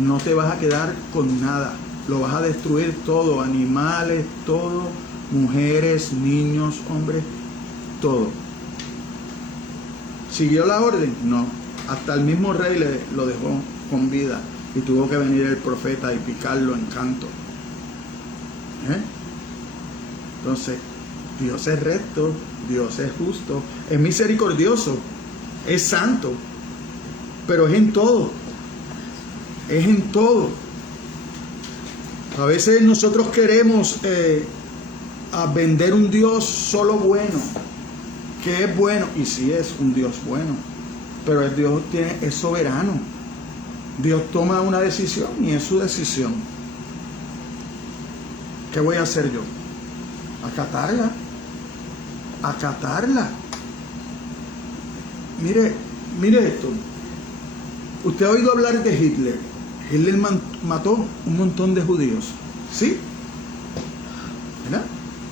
no te vas a quedar con nada, lo vas a destruir todo, animales, todo, mujeres, niños, hombres, todo. ¿Siguió la orden? No. Hasta el mismo rey lo dejó con vida y tuvo que venir el profeta y picarlo en canto. Entonces, Dios es recto, Dios es justo, es misericordioso, es santo, pero es en todo. Es en todo. A veces nosotros queremos vender un Dios solo bueno, que es bueno, y sí es un Dios bueno, pero el Dios es soberano. Dios toma una decisión y es su decisión. ¿Qué voy a hacer yo? Acatarla. Acatarla. Mire esto. Usted ha oído hablar de Hitler. Hitler mató un montón de judíos. ¿Sí? ¿Verdad?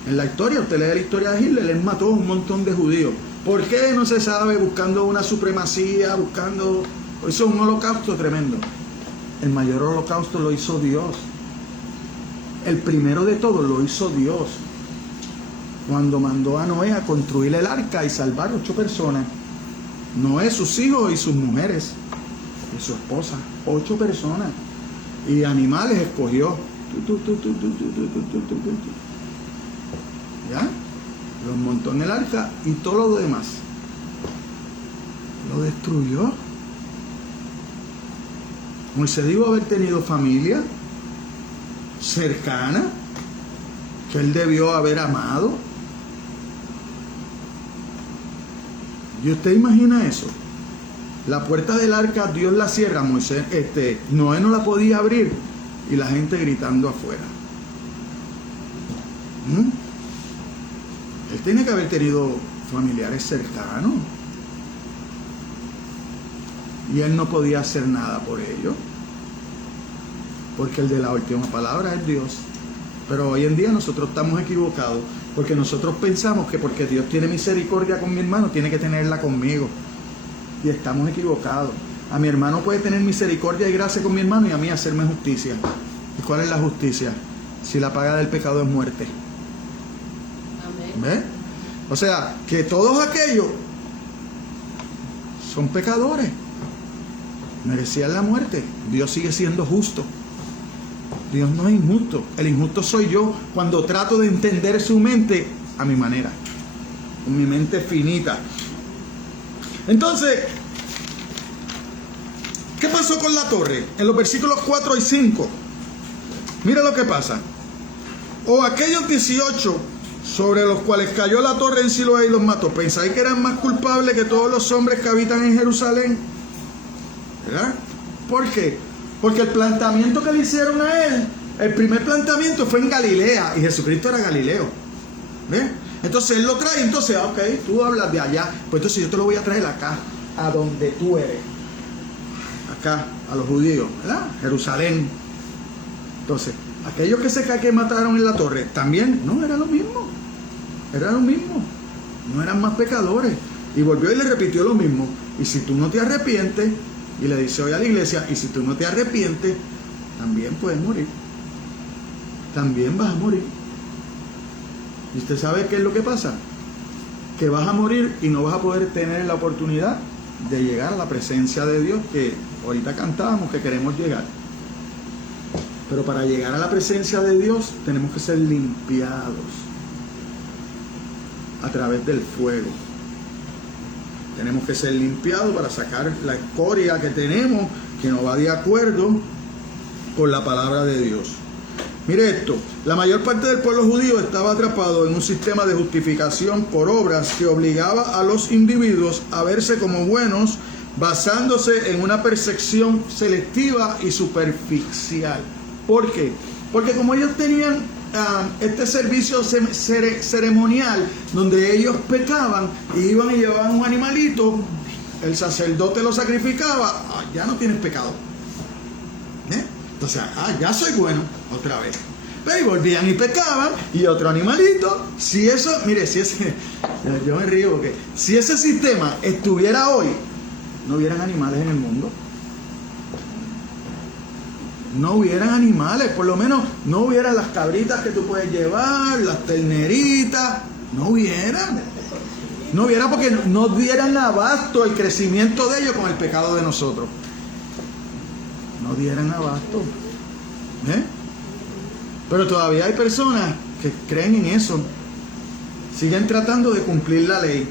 En la historia, usted lee la historia de Hitler, él mató un montón de judíos. ¿Por qué? No se sabe, buscando una supremacía, hizo un holocausto tremendo. El mayor holocausto lo hizo Dios. El primero de todos lo hizo Dios. Cuando mandó a Noé a construir el arca y salvar 8 personas. Noé, sus hijos y sus mujeres y su esposa. 8 personas. Y animales escogió. ¿Ya? Los montó en el arca y todo lo demás. Lo destruyó. Moisés debió haber tenido familia cercana que él debió haber amado. ¿Y usted imagina eso? La puerta del arca Dios la cierra, Noé no la podía abrir y la gente gritando afuera. Él tiene que haber tenido familiares cercanos y él no podía hacer nada por ellos, porque el de la última palabra es Dios. Pero hoy en día nosotros estamos equivocados, porque nosotros pensamos que porque Dios tiene misericordia con mi hermano, tiene que tenerla conmigo. Y estamos equivocados. A mi hermano puede tener misericordia y gracia con mi hermano y a mí hacerme justicia. ¿Y cuál es la justicia? Si la paga del pecado es muerte. ¿Ves? O sea, que todos aquellos son pecadores, merecían la muerte. Dios sigue siendo justo. Dios no es injusto. El injusto soy yo cuando trato de entender su mente a mi manera, con mi mente finita. Entonces, ¿qué pasó con la torre? En los versículos 4 y 5. Mira lo que pasa. O aquellos 18 sobre los cuales cayó la torre en Siloé y los mató, ¿pensáis que eran más culpables que todos los hombres que habitan en Jerusalén? ¿Verdad? ¿Por qué? Porque el planteamiento que le hicieron a él, el primer planteamiento fue en Galilea, y Jesucristo era Galileo. ¿Ves? Entonces él lo trae, entonces, ok, tú hablas de allá, pues entonces yo te lo voy a traer acá, a donde tú eres. Acá, a los judíos, ¿verdad? Jerusalén. Entonces, aquellos que mataron en la torre, también, no, era lo mismo. Era lo mismo. No eran más pecadores. Y volvió y le repitió lo mismo. Y si tú no te arrepientes, y le dice hoy a la iglesia, y si tú no te arrepientes, también puedes morir. También vas a morir. ¿Y usted sabe qué es lo que pasa? Que vas a morir y no vas a poder tener la oportunidad de llegar a la presencia de Dios, que ahorita cantábamos que queremos llegar. Pero para llegar a la presencia de Dios tenemos que ser limpiados a través del fuego. Tenemos que ser limpiados para sacar la escoria que tenemos, que no va de acuerdo con la palabra de Dios. Mire esto, la mayor parte del pueblo judío estaba atrapado en un sistema de justificación por obras que obligaba a los individuos a verse como buenos, basándose en una percepción selectiva y superficial. ¿Por qué? Porque como ellos tenían este servicio ceremonial donde ellos pecaban y iban y llevaban un animalito, el sacerdote lo sacrificaba, ya no tienes pecado. Entonces, ya soy bueno, otra vez. Pero y volvían y pecaban, y otro animalito. Si eso, mire, si ese, yo me río porque si ese sistema estuviera hoy, no hubieran animales en el mundo. No hubieran animales, por lo menos no hubieran las cabritas que tú puedes llevar, las terneritas, no hubieran. No hubieran porque no dieran abasto el crecimiento de ellos con el pecado de nosotros. No dieran abasto. Pero todavía hay personas que creen en eso. Siguen tratando de cumplir la ley,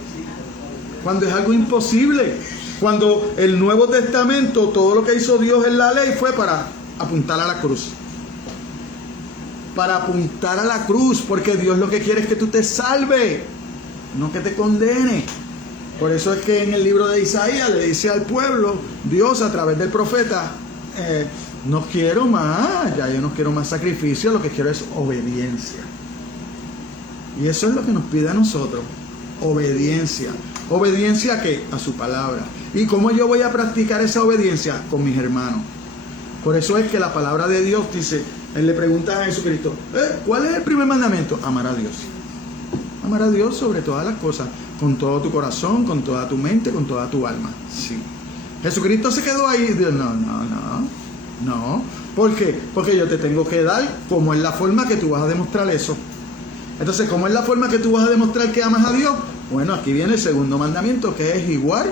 cuando es algo imposible. Cuando el Nuevo Testamento, todo lo que hizo Dios en la ley fue para apuntar a la cruz. Para apuntar a la cruz, porque Dios lo que quiere es que tú te salves, no que te condene. Por eso es que en el libro de Isaías le dice al pueblo, Dios a través del profeta, no quiero más, ya yo no quiero más sacrificio, lo que quiero es obediencia. Y eso es lo que nos pide a nosotros, obediencia. ¿Obediencia a qué? A su palabra. ¿Y cómo yo voy a practicar esa obediencia? Con mis hermanos. Por eso es que la palabra de Dios dice, él le pregunta a Jesucristo, ¿cuál es el primer mandamiento? Amar a Dios. Amar a Dios sobre todas las cosas, con todo tu corazón, con toda tu mente, con toda tu alma. Sí. Jesucristo se quedó ahí y dijo, no. ¿Por qué? Porque yo te tengo que dar cómo es la forma que tú vas a demostrar eso. Entonces, ¿cómo es la forma que tú vas a demostrar que amas a Dios? Bueno, aquí viene el segundo mandamiento, que es igual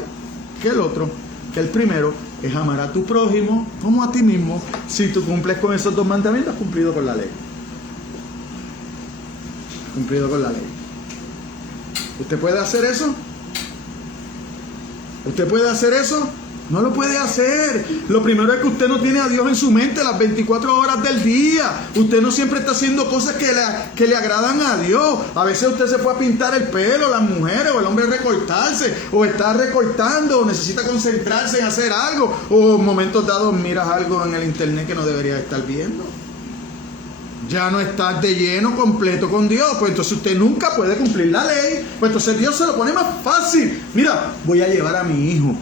que el otro, que el primero es amar a tu prójimo como a ti mismo. Si tú cumples con esos dos mandamientos, has cumplido con la ley. Cumplido con la ley. ¿Usted puede hacer eso? ¿Usted puede hacer eso? No lo puede hacer. Lo primero es que usted no tiene a Dios en su mente las 24 horas del día. Usted no siempre está haciendo cosas que le agradan a Dios. A veces usted se fue a pintar el pelo, las mujeres, o el hombre recortarse, o está recortando, o necesita concentrarse en hacer algo, o en momentos dados miras algo en el internet que no deberías estar viendo. Ya no estás de lleno completo con Dios, pues entonces usted nunca puede cumplir la ley. Pues entonces Dios se lo pone más fácil. Mira, voy a llevar a mi hijo,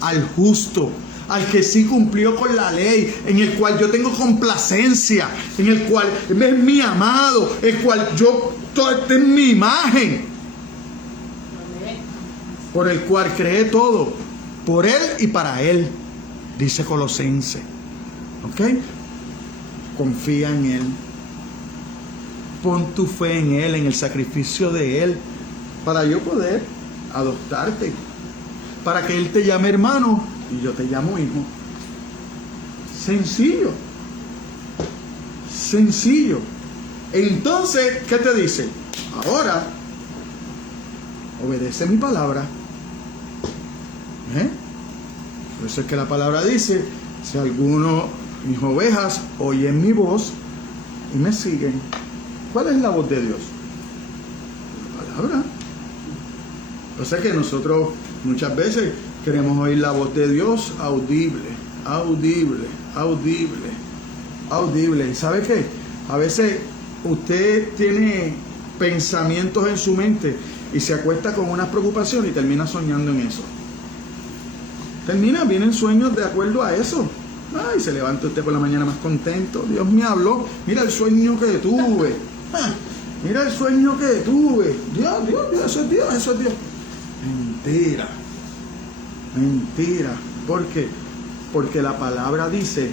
al justo, al que sí cumplió con la ley, en el cual yo tengo complacencia, en el cual es mi amado, el cual yo, todo está en mi imagen, por el cual cree todo, por él y para él, dice Colosenses. ¿Ok? Confía en él, pon tu fe en él, en el sacrificio de él, para yo poder adoptarte, para que él te llame hermano y yo te llamo hijo. Sencillo. Sencillo. Entonces, ¿qué te dice? Ahora, obedece mi palabra. Por eso es que la palabra dice, si alguno, mis ovejas, oyen mi voz y me siguen. ¿Cuál es la voz de Dios? La palabra. O sea que nosotros muchas veces queremos oír la voz de Dios audible, audible, audible, audible. ¿Y sabe qué? A veces usted tiene pensamientos en su mente y se acuesta con unas preocupaciones y termina soñando en eso. Vienen sueños de acuerdo a eso. Ay, se levanta usted por la mañana más contento. Dios me habló. Mira el sueño que tuve. Mira el sueño que tuve. Dios, eso es Dios, eso es Dios. Mentira. Mentira. ¿Por qué? Porque la palabra dice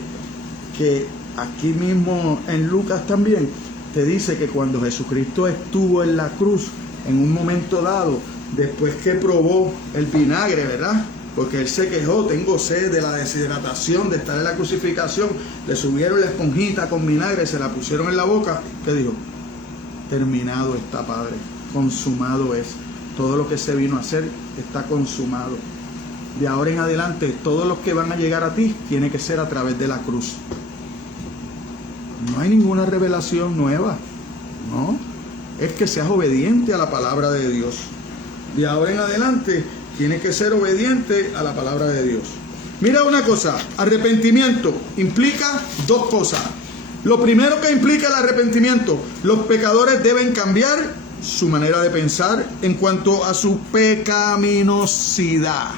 que aquí mismo en Lucas también te dice que cuando Jesucristo estuvo en la cruz, en un momento dado, después que probó el vinagre, ¿verdad? Porque él se quejó, tengo sed de la deshidratación, de estar en la crucificación. Le subieron la esponjita con vinagre, se la pusieron en la boca. ¿Qué dijo? Terminado está, Padre, consumado es. Todo lo que se vino a hacer está consumado. De ahora en adelante, todos los que van a llegar a ti, tiene que ser a través de la cruz. No hay ninguna revelación nueva, ¿no? Es que seas obediente a la palabra de Dios. De ahora en adelante, tiene que ser obediente a la palabra de Dios. Mira una cosa, arrepentimiento implica dos cosas. Lo primero que implica el arrepentimiento, los pecadores deben cambiar su manera de pensar en cuanto a su pecaminosidad.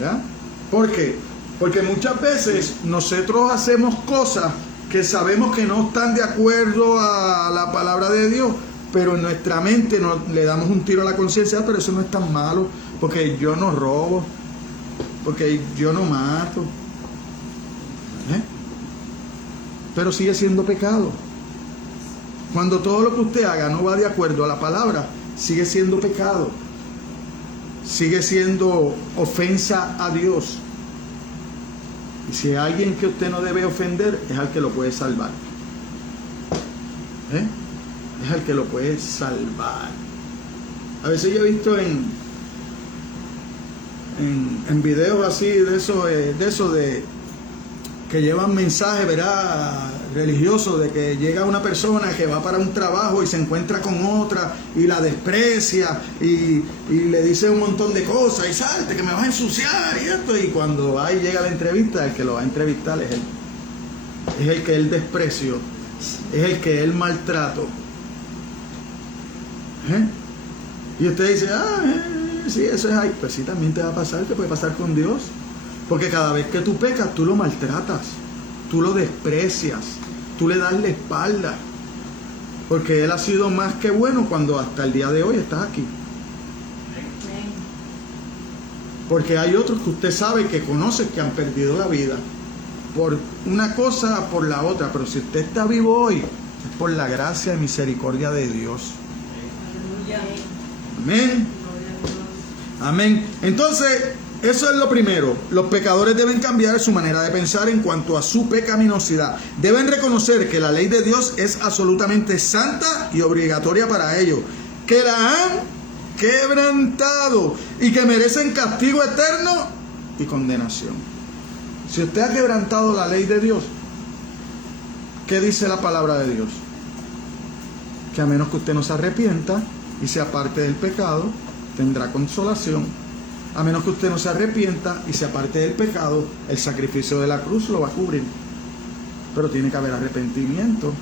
¿Verdad? ¿Por qué? Porque muchas veces nosotros hacemos cosas que sabemos que no están de acuerdo a la palabra de Dios, pero en nuestra mente le damos un tiro a la conciencia, pero eso no es tan malo, porque yo no robo, porque yo no mato. Pero sigue siendo pecado. Cuando todo lo que usted haga no va de acuerdo a la palabra, sigue siendo pecado. Sigue siendo ofensa a Dios. Y si hay alguien que usted no debe ofender, es al que lo puede salvar. Es el que lo puede salvar. A veces yo he visto en videos así de eso de que llevan mensajes, ¿verdad?, religiosos, de que llega una persona que va para un trabajo y se encuentra con otra y la desprecia y le dice un montón de cosas y salte que me vas a ensuciar y esto, y cuando va y llega a la entrevista, el que lo va a entrevistar es él. Es el que él despreció, es el que él maltrato. Y usted dice, sí, eso es ahí. Pues sí, también te va a pasar, te puede pasar con Dios. Porque cada vez que tú pecas, tú lo maltratas, tú lo desprecias, tú le das la espalda. Porque Él ha sido más que bueno cuando hasta el día de hoy estás aquí. Porque hay otros que usted sabe, que conoce, que han perdido la vida por una cosa, por la otra. Pero si usted está vivo hoy, es por la gracia y misericordia de Dios. Amén. Amén. Entonces, eso es lo primero. Los pecadores deben cambiar su manera de pensar en cuanto a su pecaminosidad. Deben reconocer que la ley de Dios es absolutamente santa y obligatoria para ellos, que la han quebrantado y que merecen castigo eterno y condenación. Si usted ha quebrantado la ley de Dios, ¿qué dice la palabra de Dios? Que a menos que usted no se arrepienta y se aparte del pecado, tendrá consolación. A menos que usted no se arrepienta y se aparte del pecado, el sacrificio de la cruz lo va a cubrir. Pero tiene que haber arrepentimiento,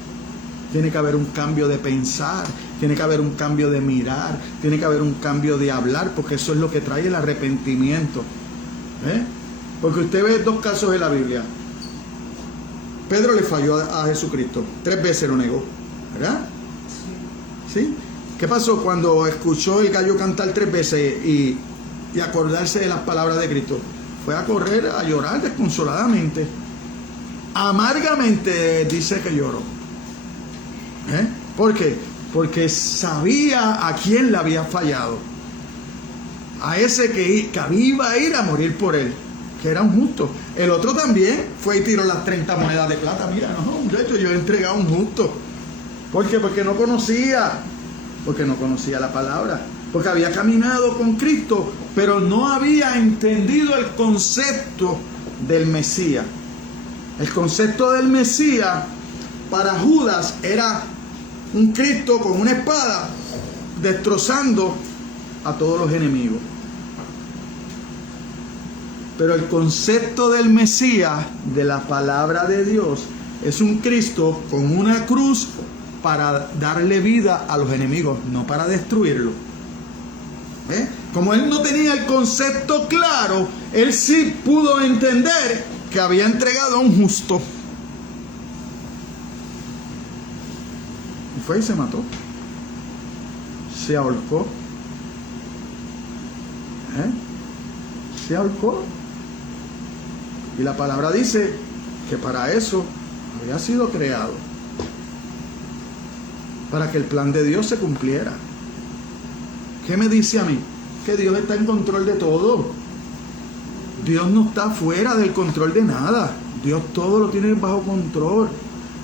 tiene que haber un cambio de pensar, tiene que haber un cambio de mirar, tiene que haber un cambio de hablar, porque eso es lo que trae el arrepentimiento. Porque usted ve dos casos en la Biblia. Pedro le falló a Jesucristo, 3 veces lo negó, ¿verdad? ¿Sí? ¿Qué pasó cuando escuchó el gallo cantar 3 veces y acordarse de las palabras de Cristo? Fue a correr, a llorar desconsoladamente. Amargamente dice que lloró. ¿Por qué? Porque sabía a quién le había fallado. A ese que iba a ir a morir por él. que era un justo. El otro también fue y tiró las 30 monedas de plata. Mira, no, muchacho, yo he entregado a un justo. ¿Por qué? Porque no conocía la palabra, porque había caminado con Cristo, pero no había entendido el concepto del Mesías. El concepto del Mesías para Judas era un Cristo con una espada destrozando a todos los enemigos. Pero el concepto del Mesías, de la palabra de Dios, es un Cristo con una cruz para darle vida a los enemigos, no para destruirlo. Como él no tenía el concepto claro, él sí pudo entender que había entregado a un justo. Y fue y se mató. Se ahorcó. Se ahorcó. Y la palabra dice que para eso había sido creado, para que el plan de Dios se cumpliera. ¿Qué me dice a mí? Que Dios está en control de todo. Dios no está fuera del control de nada. Dios todo lo tiene bajo control.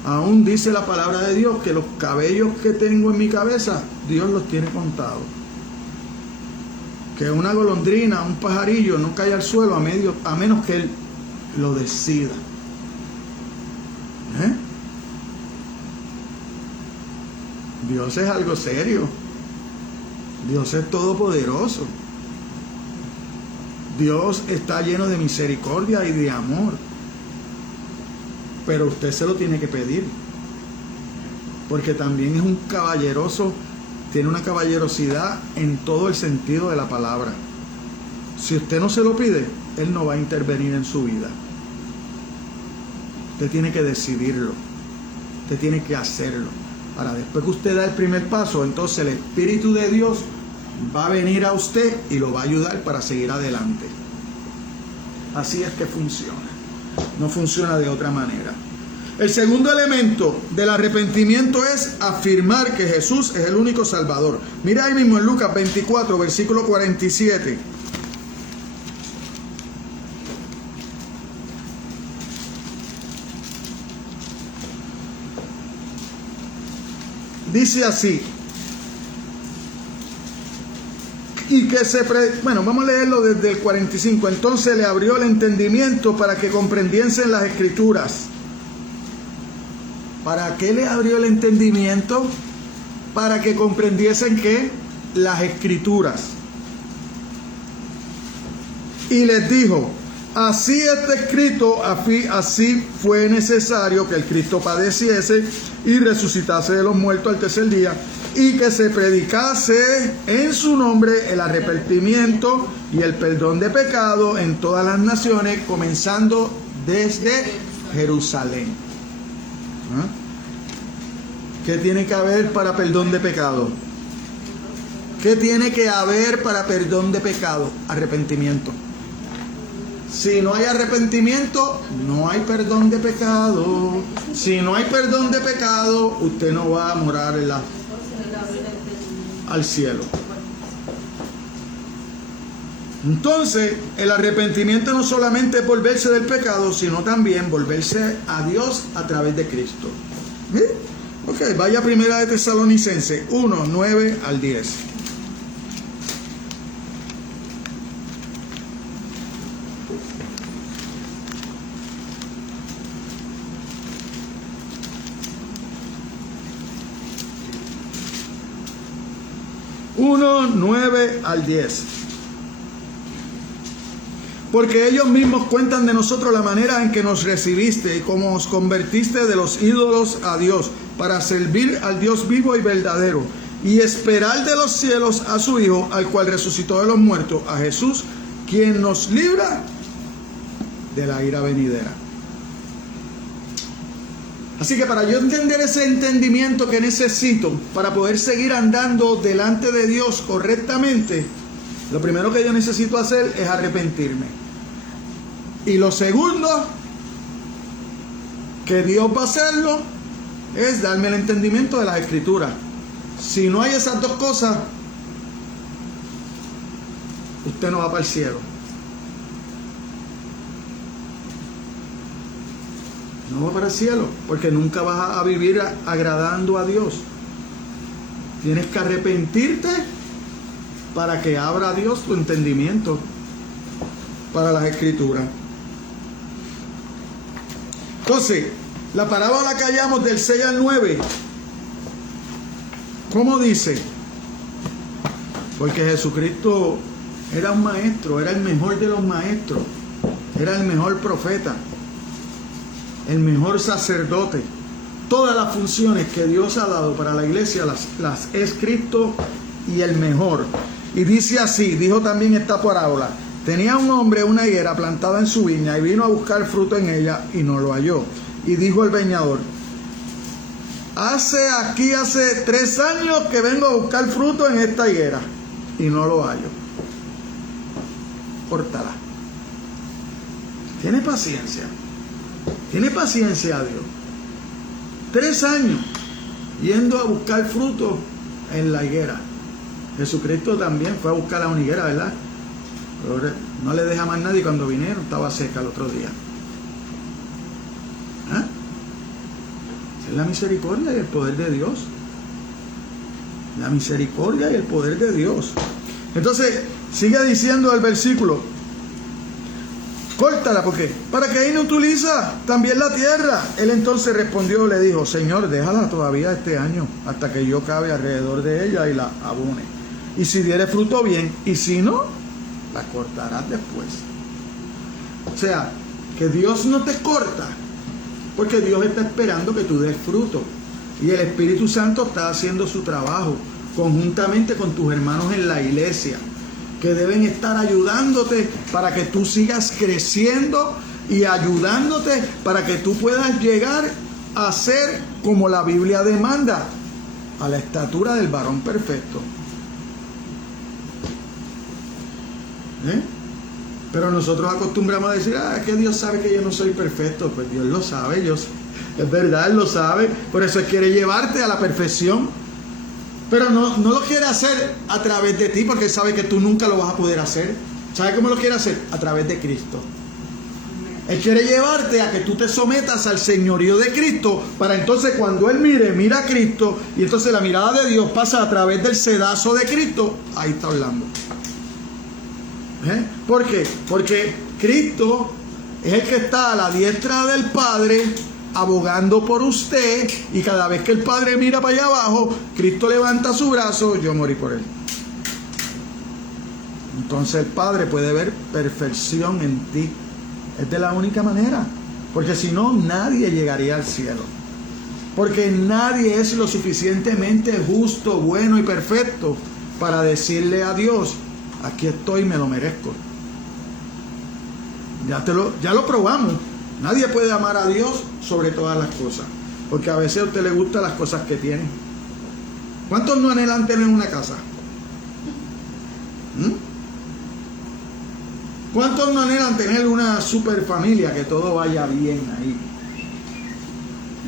Aún dice la palabra de Dios que los cabellos que tengo en mi cabeza, Dios los tiene contados. Que una golondrina, un pajarillo no cae al suelo a menos que Él lo decida. Dios es algo serio. Dios es todopoderoso. Dios está lleno de misericordia y de amor. Pero usted se lo tiene que pedir. Porque también es un caballeroso, tiene una caballerosidad en todo el sentido de la palabra. Si usted no se lo pide, Él no va a intervenir en su vida. Usted tiene que decidirlo. Usted tiene que hacerlo. Ahora, después que usted da el primer paso, entonces el Espíritu de Dios va a venir a usted y lo va a ayudar para seguir adelante. Así es que funciona. No funciona de otra manera. El segundo elemento del arrepentimiento es afirmar que Jesús es el único Salvador. Mira ahí mismo en Lucas 24, versículo 47. Dice así. Bueno, vamos a leerlo desde el 45. Entonces le abrió el entendimiento para que comprendiesen las Escrituras. ¿Para qué le abrió el entendimiento? Para que comprendiesen ¿qué? Las Escrituras. Y les dijo: así está escrito, así fue necesario que el Cristo padeciese y resucitase de los muertos al tercer día, y que se predicase en su nombre el arrepentimiento y el perdón de pecado en todas las naciones, comenzando desde Jerusalén. ¿Qué tiene que haber para perdón de pecado? ¿Qué tiene que haber para perdón de pecado? Arrepentimiento. Si no hay arrepentimiento, no hay perdón de pecado. Si no hay perdón de pecado, usted no va a morar al cielo. Entonces, el arrepentimiento no solamente es volverse del pecado, sino también volverse a Dios a través de Cristo. Ok, vaya a Primera de Tesalonicenses 1, 9 al 10. Uno, 9 al 10. Porque ellos mismos cuentan de nosotros la manera en que nos recibiste y cómo os convertiste de los ídolos a Dios, para servir al Dios vivo y verdadero, y esperar de los cielos a su Hijo, al cual resucitó de los muertos, a Jesús, quien nos libra de la ira venidera. Así que para yo entender ese entendimiento que necesito para poder seguir andando delante de Dios correctamente, lo primero que yo necesito hacer es arrepentirme. Y lo segundo que Dios va a hacerlo es darme el entendimiento de las Escrituras. Si no hay esas dos cosas, usted no va para el cielo. No va para el cielo, porque nunca vas a vivir agradando a Dios. Tienes que arrepentirte para que abra Dios tu entendimiento para las Escrituras. Entonces, la parábola que hallamos del 6 al 9, ¿cómo dice? Porque Jesucristo era un maestro, era el mejor de los maestros, era el mejor profeta, el mejor sacerdote. Todas las funciones que Dios ha dado para la iglesia las es Cristo y el mejor. Y dice así, dijo también esta parábola: tenía un hombre una higuera plantada en su viña y vino a buscar fruto en ella y no lo halló. Y dijo el viñador: hace 3 años que vengo a buscar fruto en esta higuera y no lo hallo. Córtala. Tiene paciencia a Dios. 3 años yendo a buscar fruto en la higuera. Jesucristo también fue a buscar a una higuera, ¿verdad? Pero no le deja más nadie. Cuando vinieron estaba seca el otro día. ¿Ah? Esa es la misericordia y el poder de Dios. La misericordia y el poder de Dios. Entonces sigue diciendo el versículo: córtala, ¿por qué? Para que ahí no utiliza también la tierra. Él entonces respondió, le dijo: Señor, déjala todavía este año, hasta que yo cabe alrededor de ella y la abone. Y si diere fruto, bien, y si no, la cortarás después. O sea, que Dios no te corta, porque Dios está esperando que tú des fruto. Y el Espíritu Santo está haciendo su trabajo conjuntamente con tus hermanos en la iglesia, que deben estar ayudándote para que tú sigas creciendo y ayudándote para que tú puedas llegar a ser como la Biblia demanda, a la estatura del varón perfecto. Pero nosotros acostumbramos a decir: es que Dios sabe que yo no soy perfecto. Pues Dios lo sabe, es verdad, Él lo sabe. Por eso Él quiere llevarte a la perfección. Pero no lo quiere hacer a través de ti, porque Él sabe que tú nunca lo vas a poder hacer. ¿Sabe cómo lo quiere hacer? A través de Cristo. Él quiere llevarte a que tú te sometas al señorío de Cristo, para entonces cuando Él mira a Cristo, y entonces la mirada de Dios pasa a través del sedazo de Cristo. Ahí está hablando. ¿Por qué? Porque Cristo es el que está a la diestra del Padre, abogando por usted, y cada vez que el Padre mira para allá abajo, Cristo levanta su brazo: yo morí por él. Entonces el Padre puede ver perfección en ti. Es de la única manera, porque si no, nadie llegaría al cielo, porque nadie es lo suficientemente justo, bueno y perfecto para decirle a Dios: aquí estoy, me lo merezco. Ya lo probamos. Nadie puede amar a Dios sobre todas las cosas, porque a veces a usted le gustan las cosas que tiene. ¿Cuántos no anhelan tener una casa? ¿Cuántos no anhelan tener una super familia, que todo vaya bien ahí,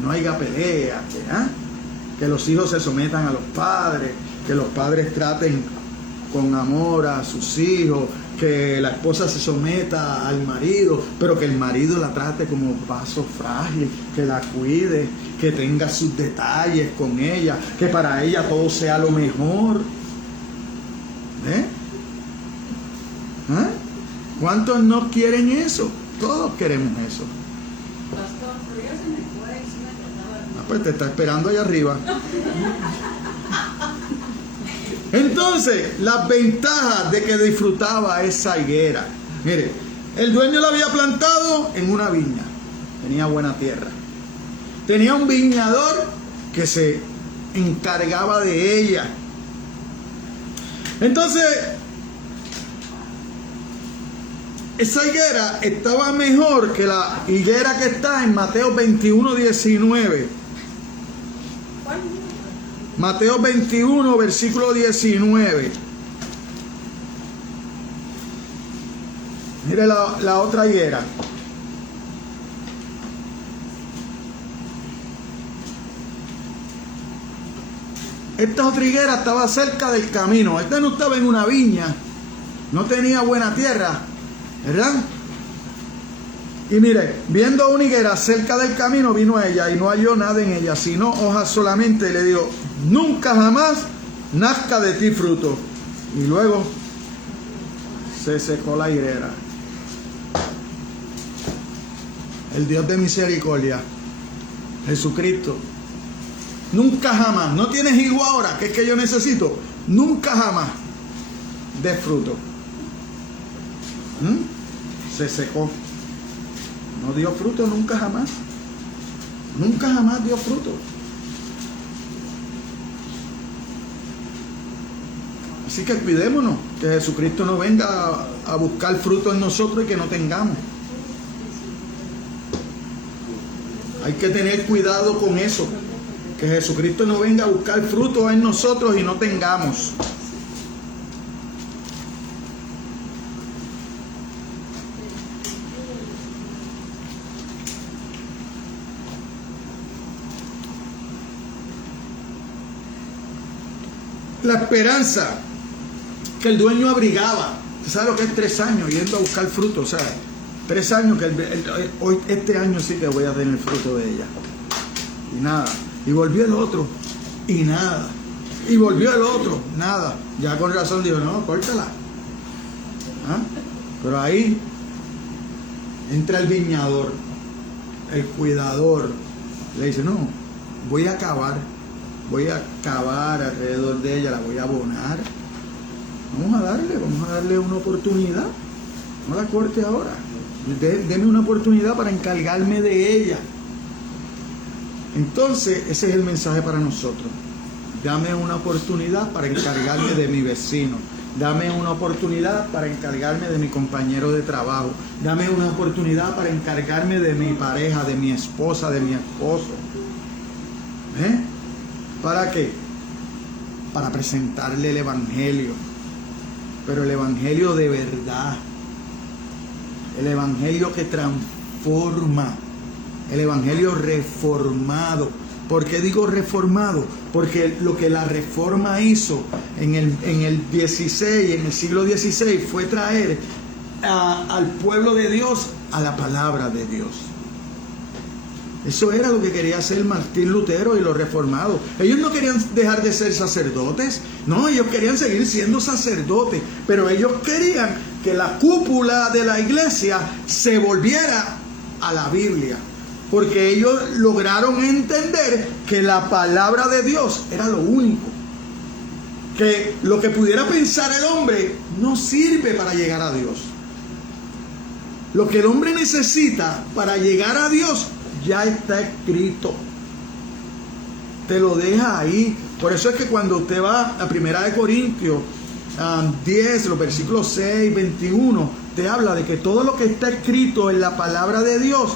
no haya pelea, que los hijos se sometan a los padres, que los padres traten con amor a sus hijos, que la esposa se someta al marido, pero que el marido la trate como vaso frágil, que la cuide, que tenga sus detalles con ella, que para ella todo sea lo mejor? ¿Cuántos no quieren eso? Todos queremos eso. Pastor, pero ya se me fue y se me trataba. Pues te está esperando allá arriba. Entonces, las ventajas de que disfrutaba esa higuera. Mire, el dueño la había plantado en una viña. Tenía buena tierra. Tenía un viñador que se encargaba de ella. Entonces, esa higuera estaba mejor que la higuera que está en Mateo 21:19. Mateo 21, versículo 19. Mire la otra higuera. Esta otra higuera estaba cerca del camino. Esta no estaba en una viña. No tenía buena tierra, ¿verdad? Y mire, viendo una higuera cerca del camino, vino a ella y no halló nada en ella, sino hojas solamente. Y le dijo: nunca jamás nazca de ti fruto. Y luego se secó la higuera. El Dios de misericordia, Jesucristo, nunca jamás, no tienes higo ahora, que es que yo necesito, nunca jamás de fruto. Se secó. No dio fruto nunca jamás. Nunca jamás dio fruto. Así que cuidémonos, que Jesucristo no venga a buscar fruto en nosotros y que no tengamos. Hay que tener cuidado con eso, que Jesucristo no venga a buscar fruto en nosotros y no tengamos. La esperanza que el dueño abrigaba. ¿Usted sabe lo que es 3 años yendo a buscar fruto? O sea, 3 años que hoy, este año sí que voy a tener fruto de ella. Y nada. Y volvió el otro. Y nada. Y volvió el otro. Nada. Ya con razón dijo: no, córtala. ¿Ah? Pero ahí entra el viñador, el cuidador. Le dice: no, voy a cavar alrededor de ella, la voy a abonar. Vamos a darle una oportunidad. No la corte ahora. Deme una oportunidad para encargarme de ella. Entonces, ese es el mensaje para nosotros. Dame una oportunidad para encargarme de mi vecino. Dame una oportunidad para encargarme de mi compañero de trabajo. Dame una oportunidad para encargarme de mi pareja, de mi esposa, de mi esposo. ¿Para qué? Para presentarle el Evangelio. Pero el Evangelio de verdad. El Evangelio que transforma. El Evangelio reformado. ¿Por qué digo reformado? Porque lo que la reforma hizo en el 16, en el siglo XVI, fue traer al pueblo de Dios a la palabra de Dios. Eso era lo que quería hacer Martín Lutero y los reformados. Ellos no querían dejar de ser sacerdotes. No, ellos querían seguir siendo sacerdotes. Pero ellos querían que la cúpula de la iglesia se volviera a la Biblia. Porque ellos lograron entender que la palabra de Dios era lo único. Que lo que pudiera pensar el hombre no sirve para llegar a Dios. Lo que el hombre necesita para llegar a Dios ya está escrito. Te lo deja ahí. Por eso es que cuando usted va a 1 Corintios 10, los versículos 6, 21, te habla de que todo lo que está escrito en la palabra de Dios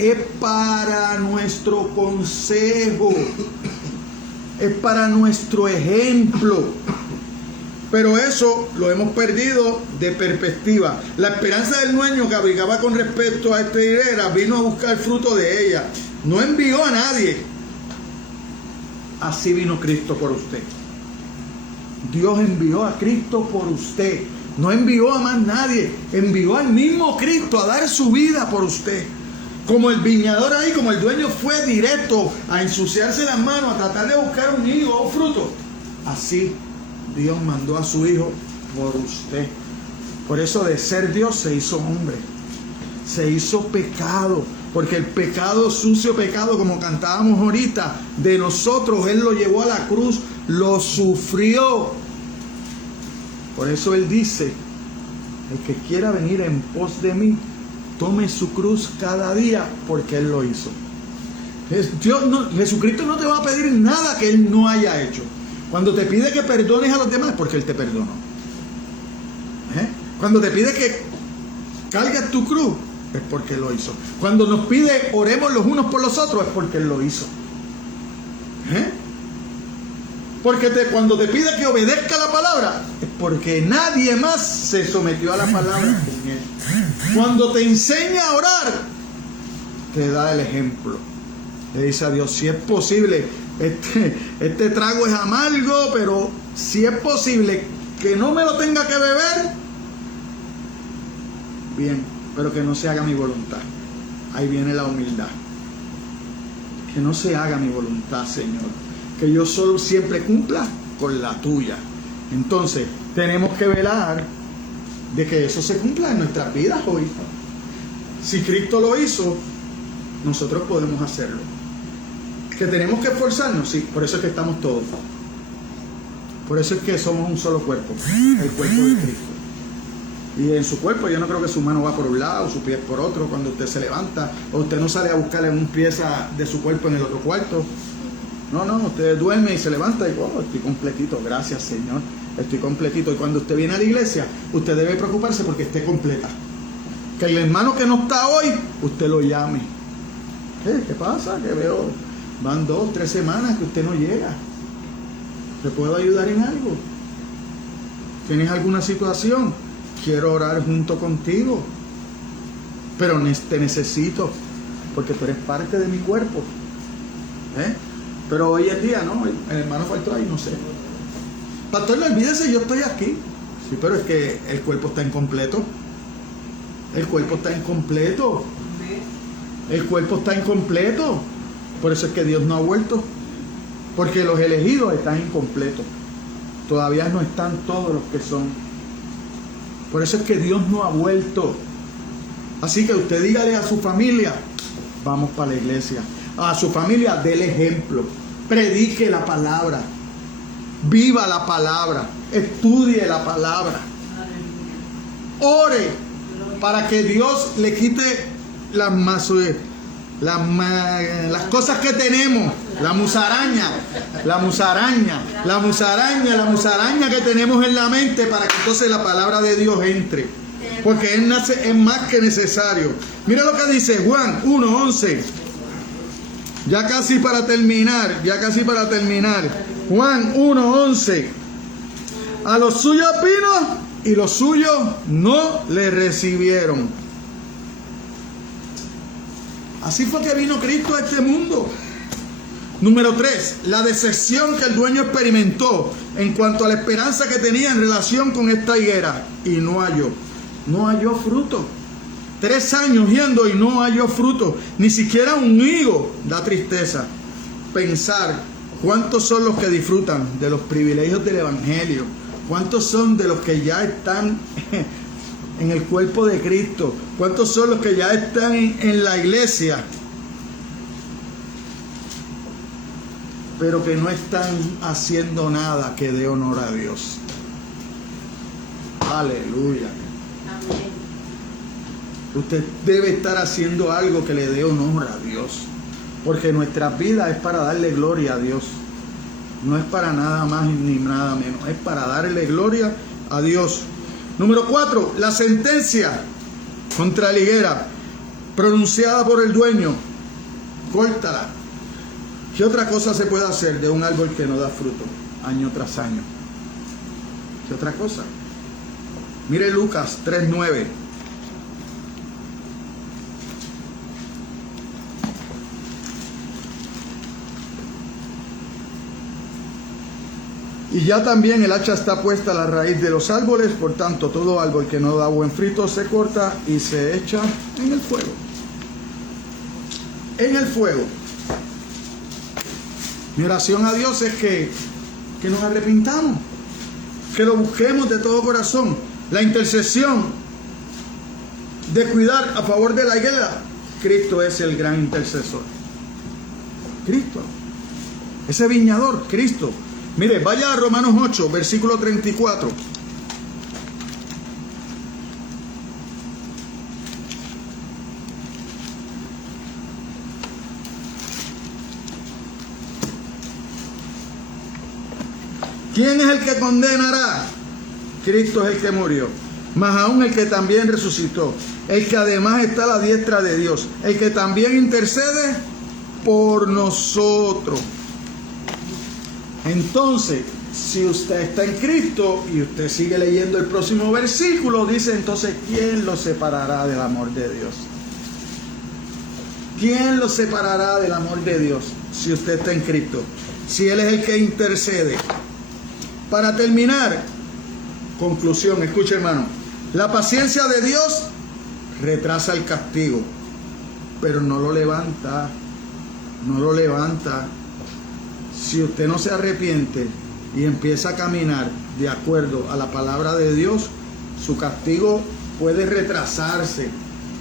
es para nuestro consejo, es para nuestro ejemplo. Pero eso lo hemos perdido de perspectiva. La esperanza del dueño que abrigaba con respecto a esta higuera vino a buscar fruto de ella. No envió a nadie. Así vino Cristo por usted. Dios envió a Cristo por usted. No envió a más nadie. Envió al mismo Cristo a dar su vida por usted. Como el viñador ahí, como el dueño fue directo a ensuciarse las manos, a tratar de buscar un higo o fruto. Así Dios mandó a su Hijo por usted. Por eso de ser Dios se hizo hombre. Se hizo pecado. Porque el pecado, sucio pecado, como cantábamos ahorita, de nosotros, Él lo llevó a la cruz, lo sufrió. Por eso Él dice: el que quiera venir en pos de mí, tome su cruz cada día, porque Él lo hizo. Jesucristo no te va a pedir nada que Él no haya hecho. Cuando te pide que perdones a los demás, es porque Él te perdonó. Cuando te pide que cargues tu cruz, es porque Él lo hizo. Cuando nos pide oremos los unos por los otros, es porque Él lo hizo. Porque cuando te pide que obedezca la palabra, es porque nadie más se sometió a la palabra con Él. Cuando te enseña a orar, te da el ejemplo. Le dice a Dios: si es posible, este trago es amargo, pero si es posible que no me lo tenga que beber, bien, pero que no se haga mi voluntad, ahí viene la humildad. Que no se haga mi voluntad, Señor. Que yo solo siempre cumpla con la tuya. Entonces, tenemos que velar de que eso se cumpla en nuestras vidas hoy. Si Cristo lo hizo, nosotros podemos hacerlo. Que tenemos que esforzarnos, sí, por eso es que estamos todos. Por eso es que somos un solo cuerpo, el cuerpo de Cristo. Y en su cuerpo yo no creo que su mano va por un lado, su pie por otro cuando usted se levanta, o usted no sale a buscarle un pieza de su cuerpo en el otro cuarto. No, usted duerme y se levanta y oh, estoy completito, gracias Señor, estoy completito. Y cuando usted viene a la iglesia, usted debe preocuparse porque esté completa. Que el hermano que no está hoy, usted lo llame. ¿Qué pasa? Que veo, van 2, 3 semanas que usted no llega. ¿Te puedo ayudar en algo? ¿Tienes alguna situación? Quiero orar junto contigo. Pero te necesito, porque tú eres parte de mi cuerpo. Pero hoy en día, no, el hermano faltó ahí, no sé. Pastor, no olvídese, yo estoy aquí. Sí, pero es que el cuerpo está incompleto. El cuerpo está incompleto. El cuerpo está incompleto. Por eso es que Dios no ha vuelto. Porque los elegidos están incompletos. Todavía no están todos los que son. Por eso es que Dios no ha vuelto. Así que usted dígale a su familia, vamos para la iglesia. A su familia, déle ejemplo. Predique la palabra. Viva la palabra. Estudie la palabra. Ore para que Dios le quite las cosas que tenemos. La musaraña que tenemos en la mente, para que entonces la palabra de Dios entre. Porque es más que necesario. Mira lo que dice Juan 1:11. Ya casi para terminar. Juan 1:11. A los suyos vino y los suyos no le recibieron. Así fue que vino Cristo a este mundo. Número 3, la decepción que el dueño experimentó en cuanto a la esperanza que tenía en relación con esta higuera. Y no halló fruto. 3 años yendo y no halló fruto. Ni siquiera un higo. Da tristeza pensar cuántos son los que disfrutan de los privilegios del Evangelio. Cuántos son de los que ya están en el cuerpo de Cristo. Cuántos son los que ya están en la iglesia, pero que no están haciendo nada que dé honor a Dios. Aleluya. Amén. Usted debe estar haciendo algo que le dé honor a Dios, porque nuestra vida es para darle gloria a Dios. No es para nada más ni nada menos, es para darle gloria a Dios. Número 4, la sentencia contra la higuera pronunciada por el dueño. Córtala. ¿Qué otra cosa se puede hacer de un árbol que no da fruto año tras año? ¿Qué otra cosa? Mire Lucas 3:9. Y ya también el hacha está puesta a la raíz de los árboles, por tanto todo árbol que no da buen fruto se corta y se echa en el fuego. En el fuego. Mi oración a Dios es que nos arrepintamos, que lo busquemos de todo corazón. La intercesión de cuidar a favor de la higuera, Cristo es el gran intercesor. Cristo, ese viñador, Cristo. Mire, vaya a Romanos 8, versículo 34. ¿Quién es el que condenará? Cristo es el que murió, mas aún el que también resucitó, el que además está a la diestra de Dios, el que también intercede por nosotros. Entonces, si usted está en Cristo y usted sigue leyendo el próximo versículo, dice entonces, ¿quién lo separará del amor de Dios? ¿Quién lo separará del amor de Dios si usted está en Cristo? Si Él es el que intercede. Para terminar, conclusión, escuche hermano, la paciencia de Dios retrasa el castigo. pero no lo levanta. No lo levanta. Si usted no se arrepiente y empieza a caminar de acuerdo a la palabra de Dios, su castigo puede retrasarse,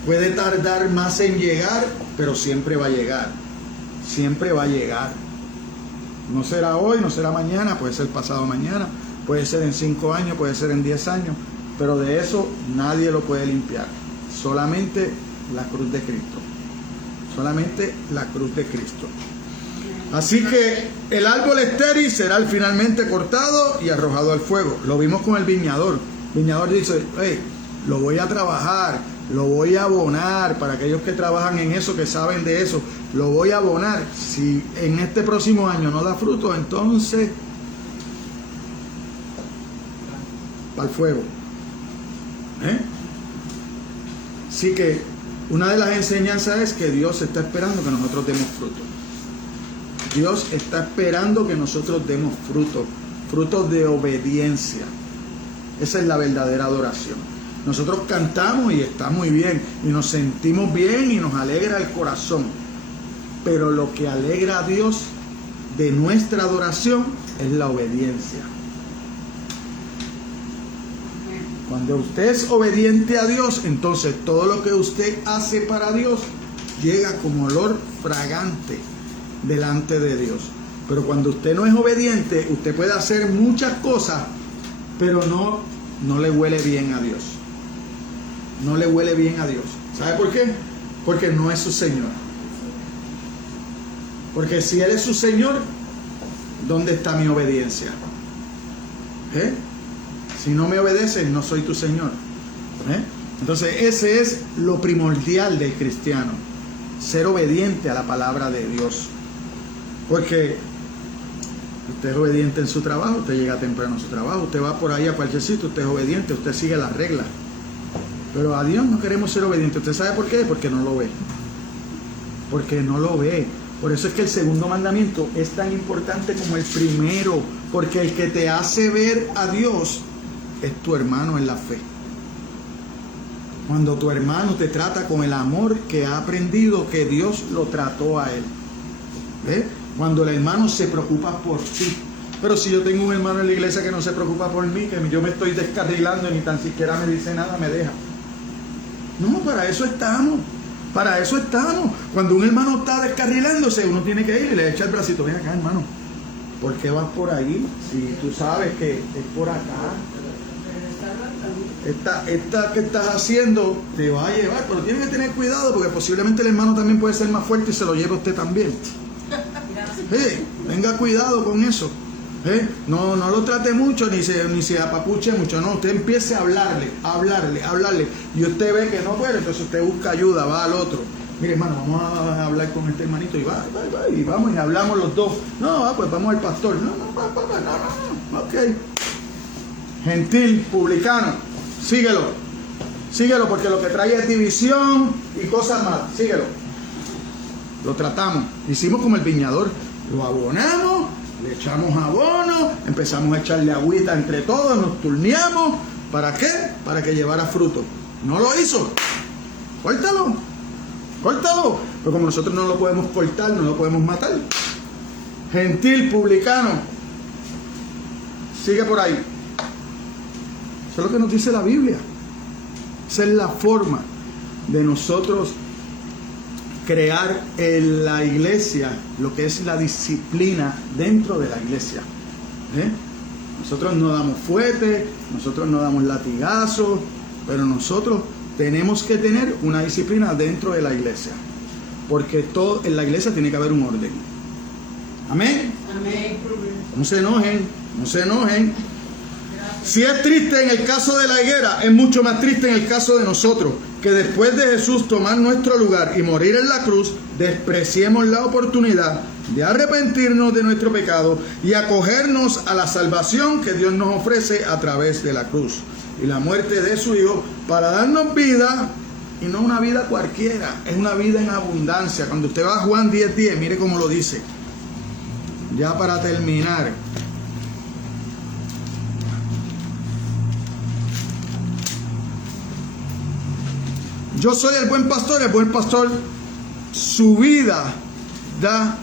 puede tardar más en llegar, pero siempre va a llegar. Siempre va a llegar. No será hoy, no será mañana, puede ser pasado mañana, puede ser en 5 años, puede ser en 10 años, pero de eso nadie lo puede limpiar. Solamente la cruz de Cristo. Solamente la cruz de Cristo. Así que el árbol estéril será finalmente cortado y arrojado al fuego. Lo vimos con el viñador. El viñador dice, hey, lo voy a trabajar, lo voy a abonar. Para aquellos que trabajan en eso, que saben de eso, lo voy a abonar. Si en este próximo año no da fruto, entonces para el fuego. Así que una de las enseñanzas es que Dios está esperando que nosotros demos fruto. Dios está esperando que nosotros demos fruto, frutos de obediencia. Esa es la verdadera adoración. Nosotros cantamos y está muy bien, y nos sentimos bien y nos alegra el corazón. Pero lo que alegra a Dios de nuestra adoración es la obediencia. Cuando usted es obediente a Dios, entonces todo lo que usted hace para Dios llega como olor fragante delante de Dios. Pero cuando usted no es obediente, usted puede hacer muchas cosas, pero no le huele bien a Dios. No le huele bien a Dios. ¿Sabe por qué? Porque no es su Señor. Porque si Él es su Señor, ¿dónde está mi obediencia? Si no me obedeces, no soy tu Señor. Entonces ese es lo primordial del cristiano, ser obediente a la palabra de Dios. Porque usted es obediente en su trabajo, usted llega temprano a su trabajo, usted va por ahí a cualquier sitio, usted es obediente, usted sigue las reglas. Pero a Dios no queremos ser obedientes. ¿Usted sabe por qué? Porque no lo ve. Porque no lo ve. Por eso es que el segundo mandamiento es tan importante como el primero, porque el que te hace ver a Dios es tu hermano en la fe. Cuando tu hermano te trata con el amor que ha aprendido que Dios lo trató a él. Cuando el hermano se preocupa por ti. Pero si yo tengo un hermano en la iglesia que no se preocupa por mí, que yo me estoy descarrilando y ni tan siquiera me dice nada, me deja. No, para eso estamos. Para eso estamos. Cuando un hermano está descarrilándose, uno tiene que ir y le echa el bracito. Ven acá, hermano. ¿Por qué vas por ahí? Si tú sabes que es por acá. Esta que estás haciendo te va a llevar, pero tienes que tener cuidado porque posiblemente el hermano también puede ser más fuerte y se lo lleve a usted también. Tenga cuidado con eso. No lo trate mucho ni se apapuche mucho. No, usted empiece a hablarle. Y usted ve que no puede, entonces usted busca ayuda, va al otro. Mire, hermano, vamos a hablar con este hermanito y va, y vamos y hablamos los dos. No, pues vamos al pastor. No. Ok. Gentil, publicano, síguelo, porque lo que trae es división y cosas malas. Síguelo. Lo tratamos. Hicimos como el viñador. Lo abonamos, le echamos abono, empezamos a echarle agüita entre todos, nos turneamos. ¿Para qué? Para que llevara fruto. No lo hizo. Córtalo. Pero como nosotros no lo podemos cortar, no lo podemos matar. Gentil, publicano, sigue por ahí. Eso es lo que nos dice la Biblia. Esa es la forma de nosotros crear en la iglesia lo que es la disciplina dentro de la iglesia. Nosotros no damos fuete, nosotros no damos latigazos, pero nosotros tenemos que tener una disciplina dentro de la iglesia, porque todo en la iglesia tiene que haber un orden. Amén. No se enojen. Si es triste en el caso de la higuera, es mucho más triste en el caso de nosotros, que después de Jesús tomar nuestro lugar y morir en la cruz, despreciemos la oportunidad de arrepentirnos de nuestro pecado y acogernos a la salvación que Dios nos ofrece a través de la cruz y la muerte de su Hijo, para darnos vida, y no una vida cualquiera, es una vida en abundancia. Cuando usted va a Juan 10:10, mire cómo lo dice. Ya para terminar, yo soy el buen pastor su vida da,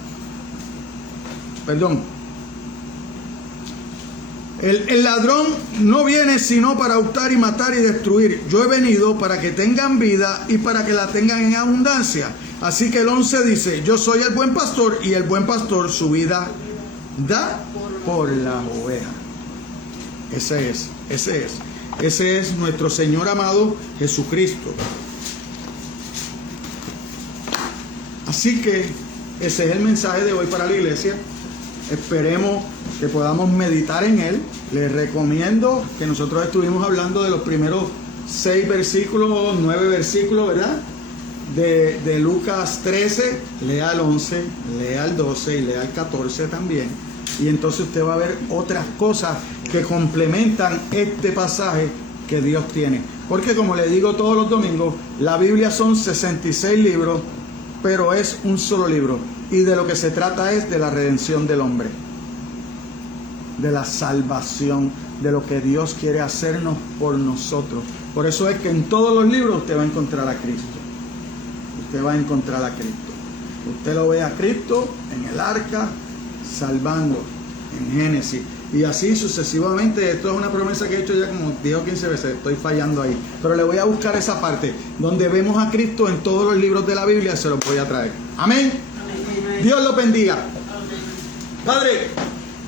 el ladrón no viene sino para hurtar y matar y destruir. Yo he venido para que tengan vida y para que la tengan en abundancia. Así que el 11 dice, yo soy el buen pastor y el buen pastor su vida da por las ovejas. Ese es nuestro Señor amado Jesucristo. Así que ese es el mensaje de hoy para la iglesia. Esperemos que podamos meditar en él. Les recomiendo que nosotros estuvimos hablando de los primeros 6 versículos, 9 versículos, ¿verdad? De Lucas 13, lea el 11, lea el 12 y lea el 14 también. Y entonces usted va a ver otras cosas que complementan este pasaje que Dios tiene. Porque como le digo todos los domingos, la Biblia son 66 libros, pero es un solo libro. Y de lo que se trata es de la redención del hombre, de la salvación, de lo que Dios quiere hacernos por nosotros. Por eso es que en todos los libros usted va a encontrar a Cristo. Usted va a encontrar a Cristo. Usted lo ve a Cristo en el arca, salvando, en Génesis. Y así sucesivamente. Esto es una promesa que he hecho ya como 10 o 15 veces. Estoy fallando ahí. Pero le voy a buscar esa parte donde vemos a Cristo en todos los libros de la Biblia. Se los voy a traer. Amén. Dios los bendiga. Padre,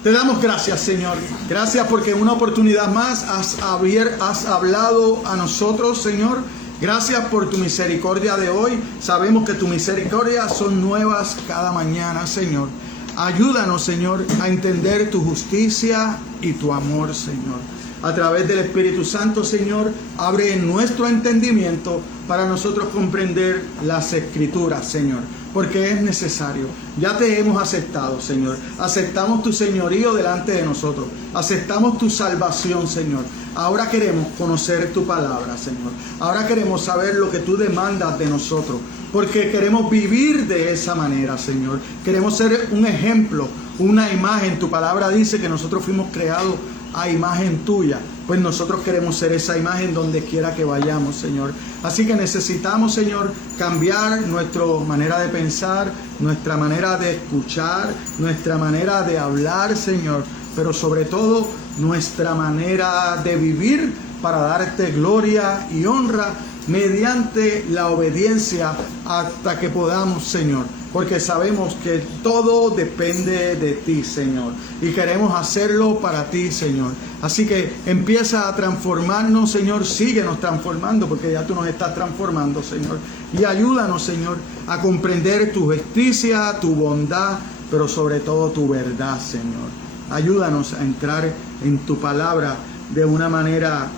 te damos gracias, Señor. Gracias porque una oportunidad más has hablado a nosotros, Señor. Gracias por tu misericordia de hoy. Sabemos que tu misericordia son nuevas cada mañana, Señor. Ayúdanos, Señor, a entender tu justicia y tu amor, Señor. A través del Espíritu Santo, Señor, abre nuestro entendimiento para nosotros comprender las Escrituras, Señor. Porque es necesario. Ya te hemos aceptado, Señor. Aceptamos tu señorío delante de nosotros. Aceptamos tu salvación, Señor. Ahora queremos conocer tu palabra, Señor. Ahora queremos saber lo que tú demandas de nosotros. Porque queremos vivir de esa manera, Señor. Queremos ser un ejemplo, una imagen. Tu palabra dice que nosotros fuimos creados a imagen tuya. Pues nosotros queremos ser esa imagen donde quiera que vayamos, Señor. Así que necesitamos, Señor, cambiar nuestra manera de pensar, nuestra manera de escuchar, nuestra manera de hablar, Señor. Pero sobre todo, nuestra manera de vivir para darte gloria y honra mediante la obediencia hasta que podamos, Señor. Porque sabemos que todo depende de ti, Señor. Y queremos hacerlo para ti, Señor. Así que empieza a transformarnos, Señor. Síguenos transformando porque ya tú nos estás transformando, Señor. Y ayúdanos, Señor, a comprender tu justicia, tu bondad, pero sobre todo tu verdad, Señor. Ayúdanos a entrar en tu palabra de una manera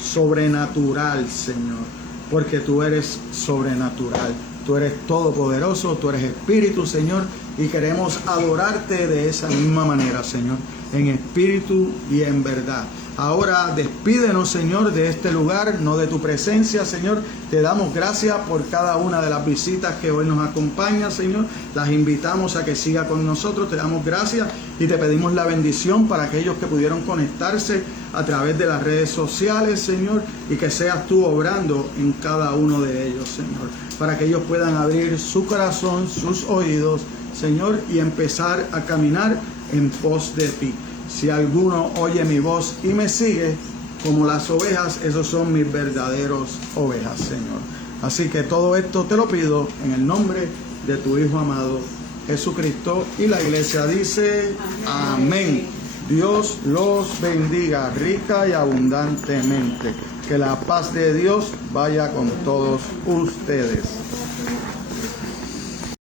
sobrenatural, Señor. Porque tú eres sobrenatural. Tú eres todopoderoso, tú eres Espíritu, Señor, y queremos adorarte de esa misma manera, Señor, en espíritu y en verdad. Ahora despídenos, Señor, de este lugar, no de tu presencia, Señor. Te damos gracias por cada una de las visitas que hoy nos acompañan, Señor. Las invitamos a que siga con nosotros. Te damos gracias y te pedimos la bendición para aquellos que pudieron conectarse a través de las redes sociales, Señor, y que seas tú obrando en cada uno de ellos, Señor, para que ellos puedan abrir su corazón, sus oídos, Señor, y empezar a caminar en pos de ti. Si alguno oye mi voz y me sigue, como las ovejas, esos son mis verdaderos ovejas, Señor. Así que todo esto te lo pido en el nombre de tu Hijo amado, Jesucristo. Y la iglesia dice, amén. Dios los bendiga rica y abundantemente. Que la paz de Dios vaya con todos ustedes.